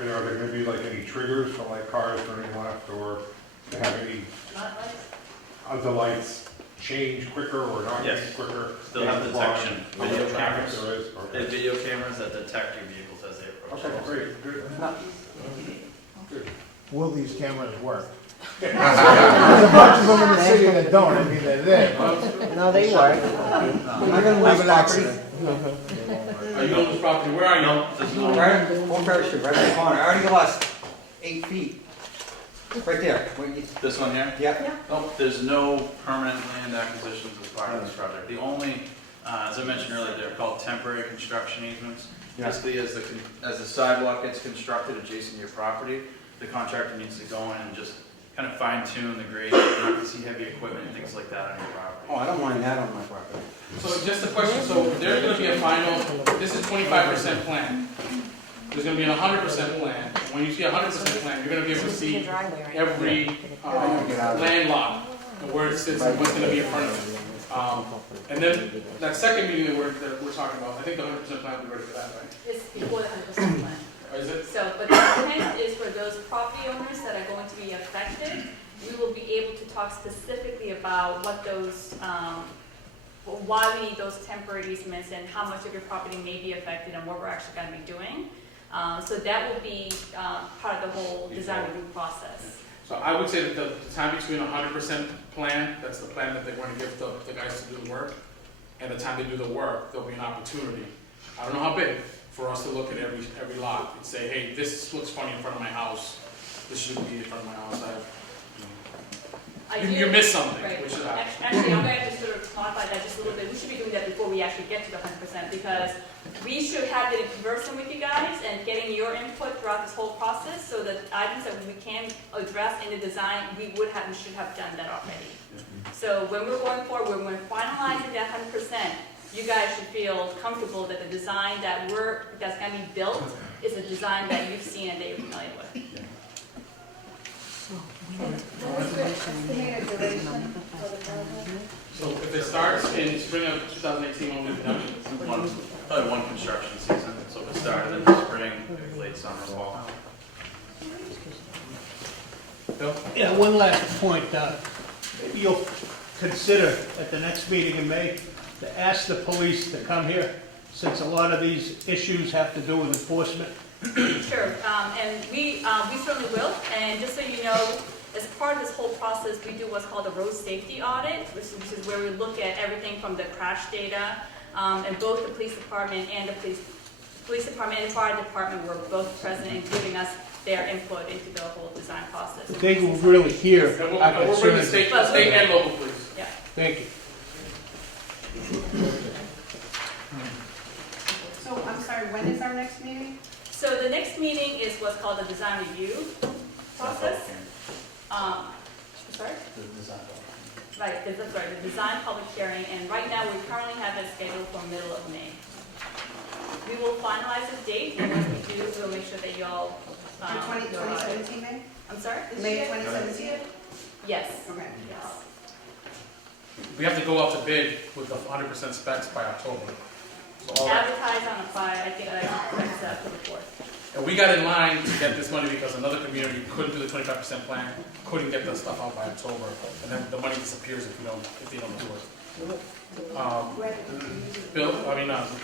are there gonna be like any triggers for like cars turning left, or to have any, the lights change quicker or not Yes. change quicker? Still have detection, video How much traffic cameras. there is? They have video cameras that detect your vehicles as they approach. Okay, great, good. Will these cameras work? There's a bunch of them in the city that don't, I mean, they're there. No, they work. I'm gonna leave an accident. Are you on this property? Where are you? No, there's no. Right, on Ferry Street, right in the corner. I already lost 8 feet. Right there. When you- This one here? Yeah. Nope, there's no permanent land acquisitions as part of this project. The only, as I mentioned earlier, they're called temporary construction easements. Yeah. Basically, as the sidewalk gets constructed adjacent to your property, the contractor needs to go in and just kind of fine tune the grade, you're not gonna see heavy equipment and things like that on your property. Oh, I don't mind that on my property. So just a question, so there's gonna be a final, this is 25% plan. There's gonna be an 100% plan. And when you see a 100% plan, you're gonna be able to see every land lot and where it sits and what's gonna be in front of it. And then that second meeting that we're talking about, I think the 100% plan will be ready for that, right? It's before the 100% plan. Or is it? So, but the intent is for those property owners that are going to be affected, we will be able to talk specifically about what those, why we need those temporary easements and how much of your property may be affected and what we're actually gonna be doing. So that will be part of the whole design review process. So I would say that the time between 100% plan, that's the plan that they're going to give the guys to do the work, and the time they do the work, there'll be an opportunity. I don't know how big, for us to look at every lot and say, hey, this looks funny in front of my house, this shouldn't be in front of my house. You missed something, Right. which is Actually, I'm going to sort of modify that just a little bit. We should be doing that before we actually get to the 100%, because we should have been conversing with you guys and getting your input throughout this whole process, so that items that we can address in the design, we should have done that already. So when we're going forward, when we're finalizing that 100%, you guys should feel comfortable that the design that's going to be built is a design that you've seen and that you're familiar with. So if it starts in spring of 2018, when we'll be done? Probably one construction season, so if it started in the spring, maybe late summer, fall. Bill? Yeah, one last point, maybe you'll consider at the next meeting in May to ask the police to come here, since a lot of these issues have to do with enforcement. Sure, and we certainly will, and just so you know, as part of this whole process, we do what's called a road safety audit, which is where we look at everything from the crash data, and both the police department and the police department and fire department were both present and giving us their input into the whole design process. They will really hear And our we're bringing concerns. state and local police. Yeah. Thank you. So, I'm sorry, when is our next meeting? So the next meeting is what's called the design review process. I'm sorry? The design. Right, the design public hearing, and right now we currently have it scheduled for middle of May. We will finalize the date, and when we do, we'll make sure that y'all. The 2017 May? I'm sorry? May 2017? Yes. Okay. Yes. We have to go out to bid with the 100% specs by October. So all that. Advertise on the fire, I think that's October 4th. And we got in line to get this money because another community couldn't do the 25% plan, couldn't get the stuff out by October, and then the money disappears if they don't do it.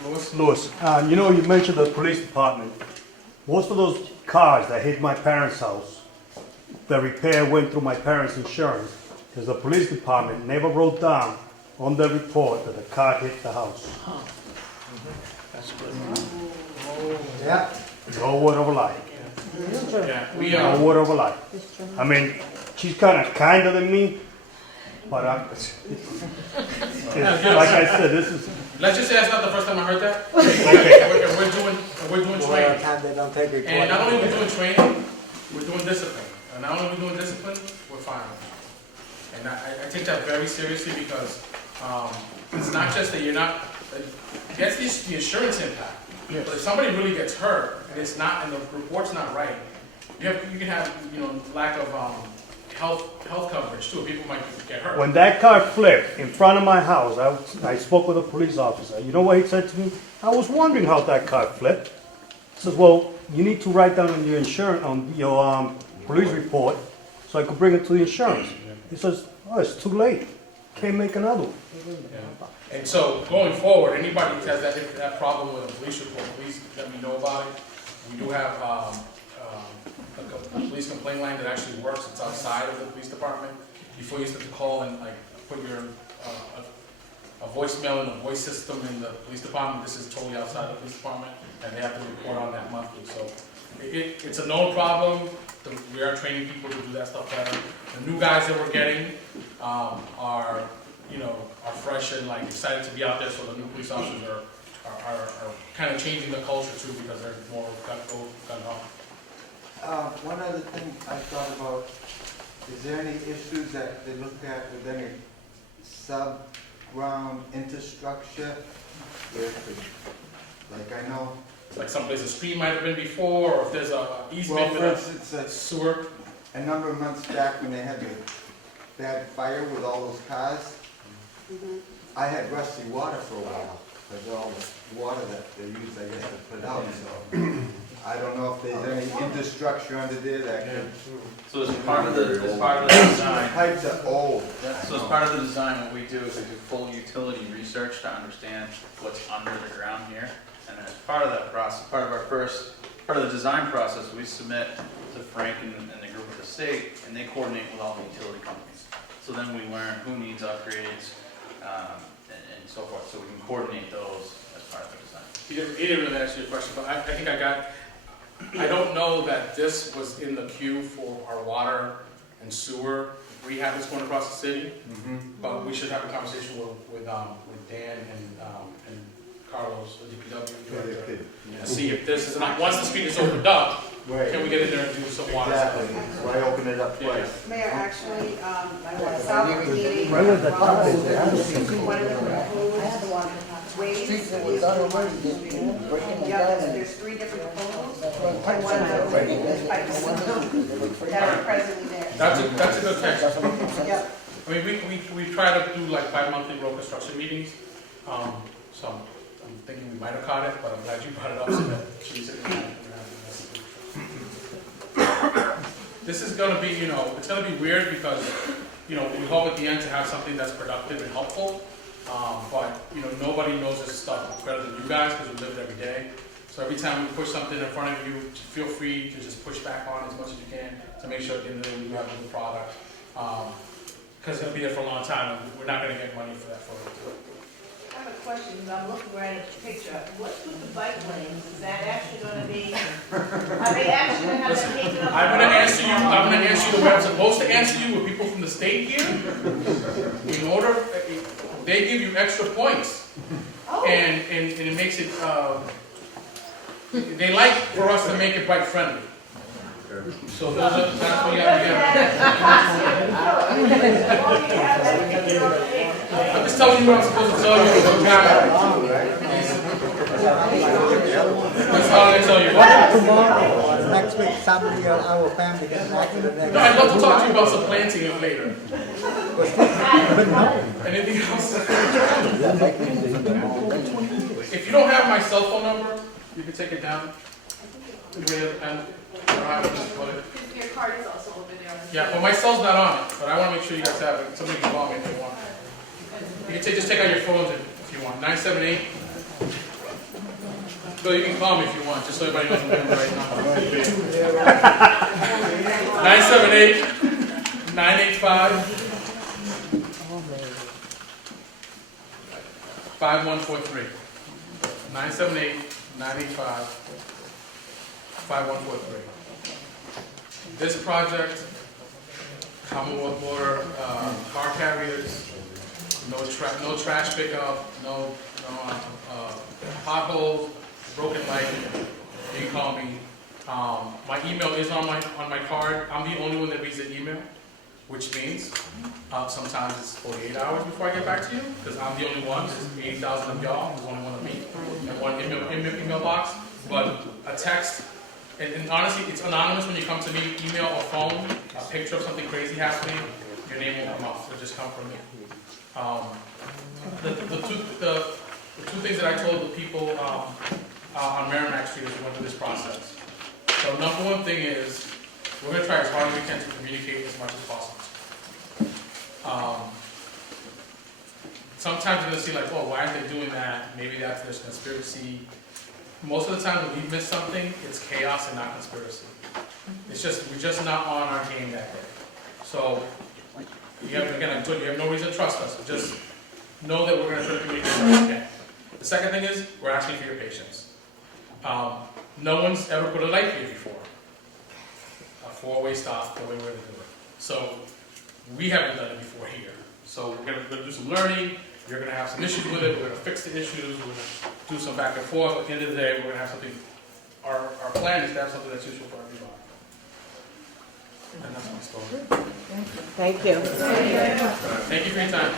Louis? Louis, you know, you mentioned the police department. Most of those cars that hit my parents' house, the repair went through my parents' insurance, because the police department never wrote down on the report that the car hit the house. That's good. Yeah. No word of a lie. Yeah, no word of a lie. I mean, she's kinder than me, but like I said, this is. Let's just say that's not the first time I heard that. Okay. We're doing training. They don't take it. And not only are we doing training, we're doing discipline. And not only are we doing discipline, we're firing. And I take that very seriously because it's not just that you're not, yes, the insurance impact. Yes. But if somebody really gets hurt and it's not, and the report's not right, you can have lack of health coverage too. People might get hurt. When that car flipped in front of my house, I spoke with a police officer. You know what he said to me? I was wondering how that car flipped. He says, well, you need to write down on your insurance, on your police report, so I could bring it to the insurance. He says, oh, it's too late. Can't make another one. Yeah. And so going forward, anybody who has that problem with a police report, please let me know about it. We do have a police complaint line that actually works. It's outside of the police department. Before you used to call and put your a voicemail in a voice system in the police department. This is totally outside the police department, and they have to report on that monthly. So it's a known problem. We are training people to do that stuff better. The new guys that we're getting are fresh and excited to be out there. So the new police officers are kind of changing the culture too because they're more gun-ho. One other thing I thought about, is there any issues that they looked at with any sub-ground infrastructure? I know. Like someplace a stream might have been before, or if there's a easement Well, for with instance, a sewer. a number of months back when they had the bad fire with all those cars, I had rusty water for a while, because of all the water that they used, I guess, to put out, so. I don't know if there's any infrastructure under there that could. So as part of the design. Pipes are old. So as part of the design, what we do is we do full utility research to understand what's under the ground here. And as part of that process, part of the design process, we submit to Frank and the group at the state, and they coordinate with all the utility companies. So then we learn who needs upgrades, and so forth, so we can coordinate those as part of the design. He didn't really answer your question, but I think I don't know that this was in the queue for our water and sewer rehab that's going across the city, but we should have a conversation with Dan and Carlos, the DPW director, and see if this is not, once the street is opened up, can we get in there and do some water stuff? Exactly, why open it up twice? Mayor, actually, the South meeting. Right where the top is, there. One of the proposed ways is there's 3 different proposals, and one of them is pipes that are presently there. That's a good text. Yep. I mean, we try to do bi-monthly road construction meetings, so I'm thinking we might have caught it, but I'm glad you brought it up so that she's in there. This is gonna be, it's gonna be weird because, we hope at the end to have something that's productive and helpful, but, nobody knows this stuff better than you guys because we live it every day. So every time we push something in front of you, feel free to just push back on as much as you can to make sure at the end of the day we have a good product. Because it'll be there for a long time, and we're not going to get money for that photo. I have a question, because I'm looking right at the picture. What's with the bike lanes? Is that actually gonna be, are they actually gonna have that taken up? I'm going to answer you the way I'm supposed to answer you with people from the state here. In order, they give you extra points. Oh. And it makes it, they like for us to make it bike friendly. So that's what you have to get. I'm just telling you what I'm supposed to tell you. That's all I tell you. Tomorrow, next week, somebody, our family gets back to the next. No, I'd love to talk to you about supplanting it later. Anything else? If you don't have my cell phone number, you can take it down. Anybody have a pen? I don't have it, just put it. Your card is also over there. Yeah, well, my cell's not on it, but I want to make sure you guys have it. Somebody can call me if you want. You can just take out your phones if you want. 978. Bill, you can call me if you want, just so everybody knows I'm doing the right number. 978 985 5143. 978 985 5143. This project, Commonwealth Water, car carriers, no trash pickup, no potholes, broken light. You can call me. My email is on my card. I'm the only one that reads the email, which means sometimes it's 48 hours before I get back to you, because I'm the only one. There's 8,000 of y'all. There's only one of me and one email box. But a text. And honestly, it's anonymous when you come to me, email or phone, a picture of something crazy happening, your name won't come up. It'll just come from me. The two things that I told the people on Merrimack Street as we went through this process. So number one thing is, we're going to try as hard as we can to communicate as much as possible. Sometimes you're going to see like, oh, why aren't they doing that? Maybe there's conspiracy. Most of the time when we miss something, it's chaos and not conspiracy. It's just, we're just not on our game that day. So, again, I told you, you have no reason to trust us. Just know that we're going to try to communicate as much as we can. The second thing is, we're asking for your patience. No one's ever put a light here before. A four-way stop, the way we're going to do it. So, we haven't done it before here. So, we're going to do some learning. You're going to have some issues with it. We're going to fix the issues. We're going to do some back and forth. At the end of the day, we're going to have something. Our plan is to have something that's useful for everybody. And that's my story. Thank you. Thank you for your time.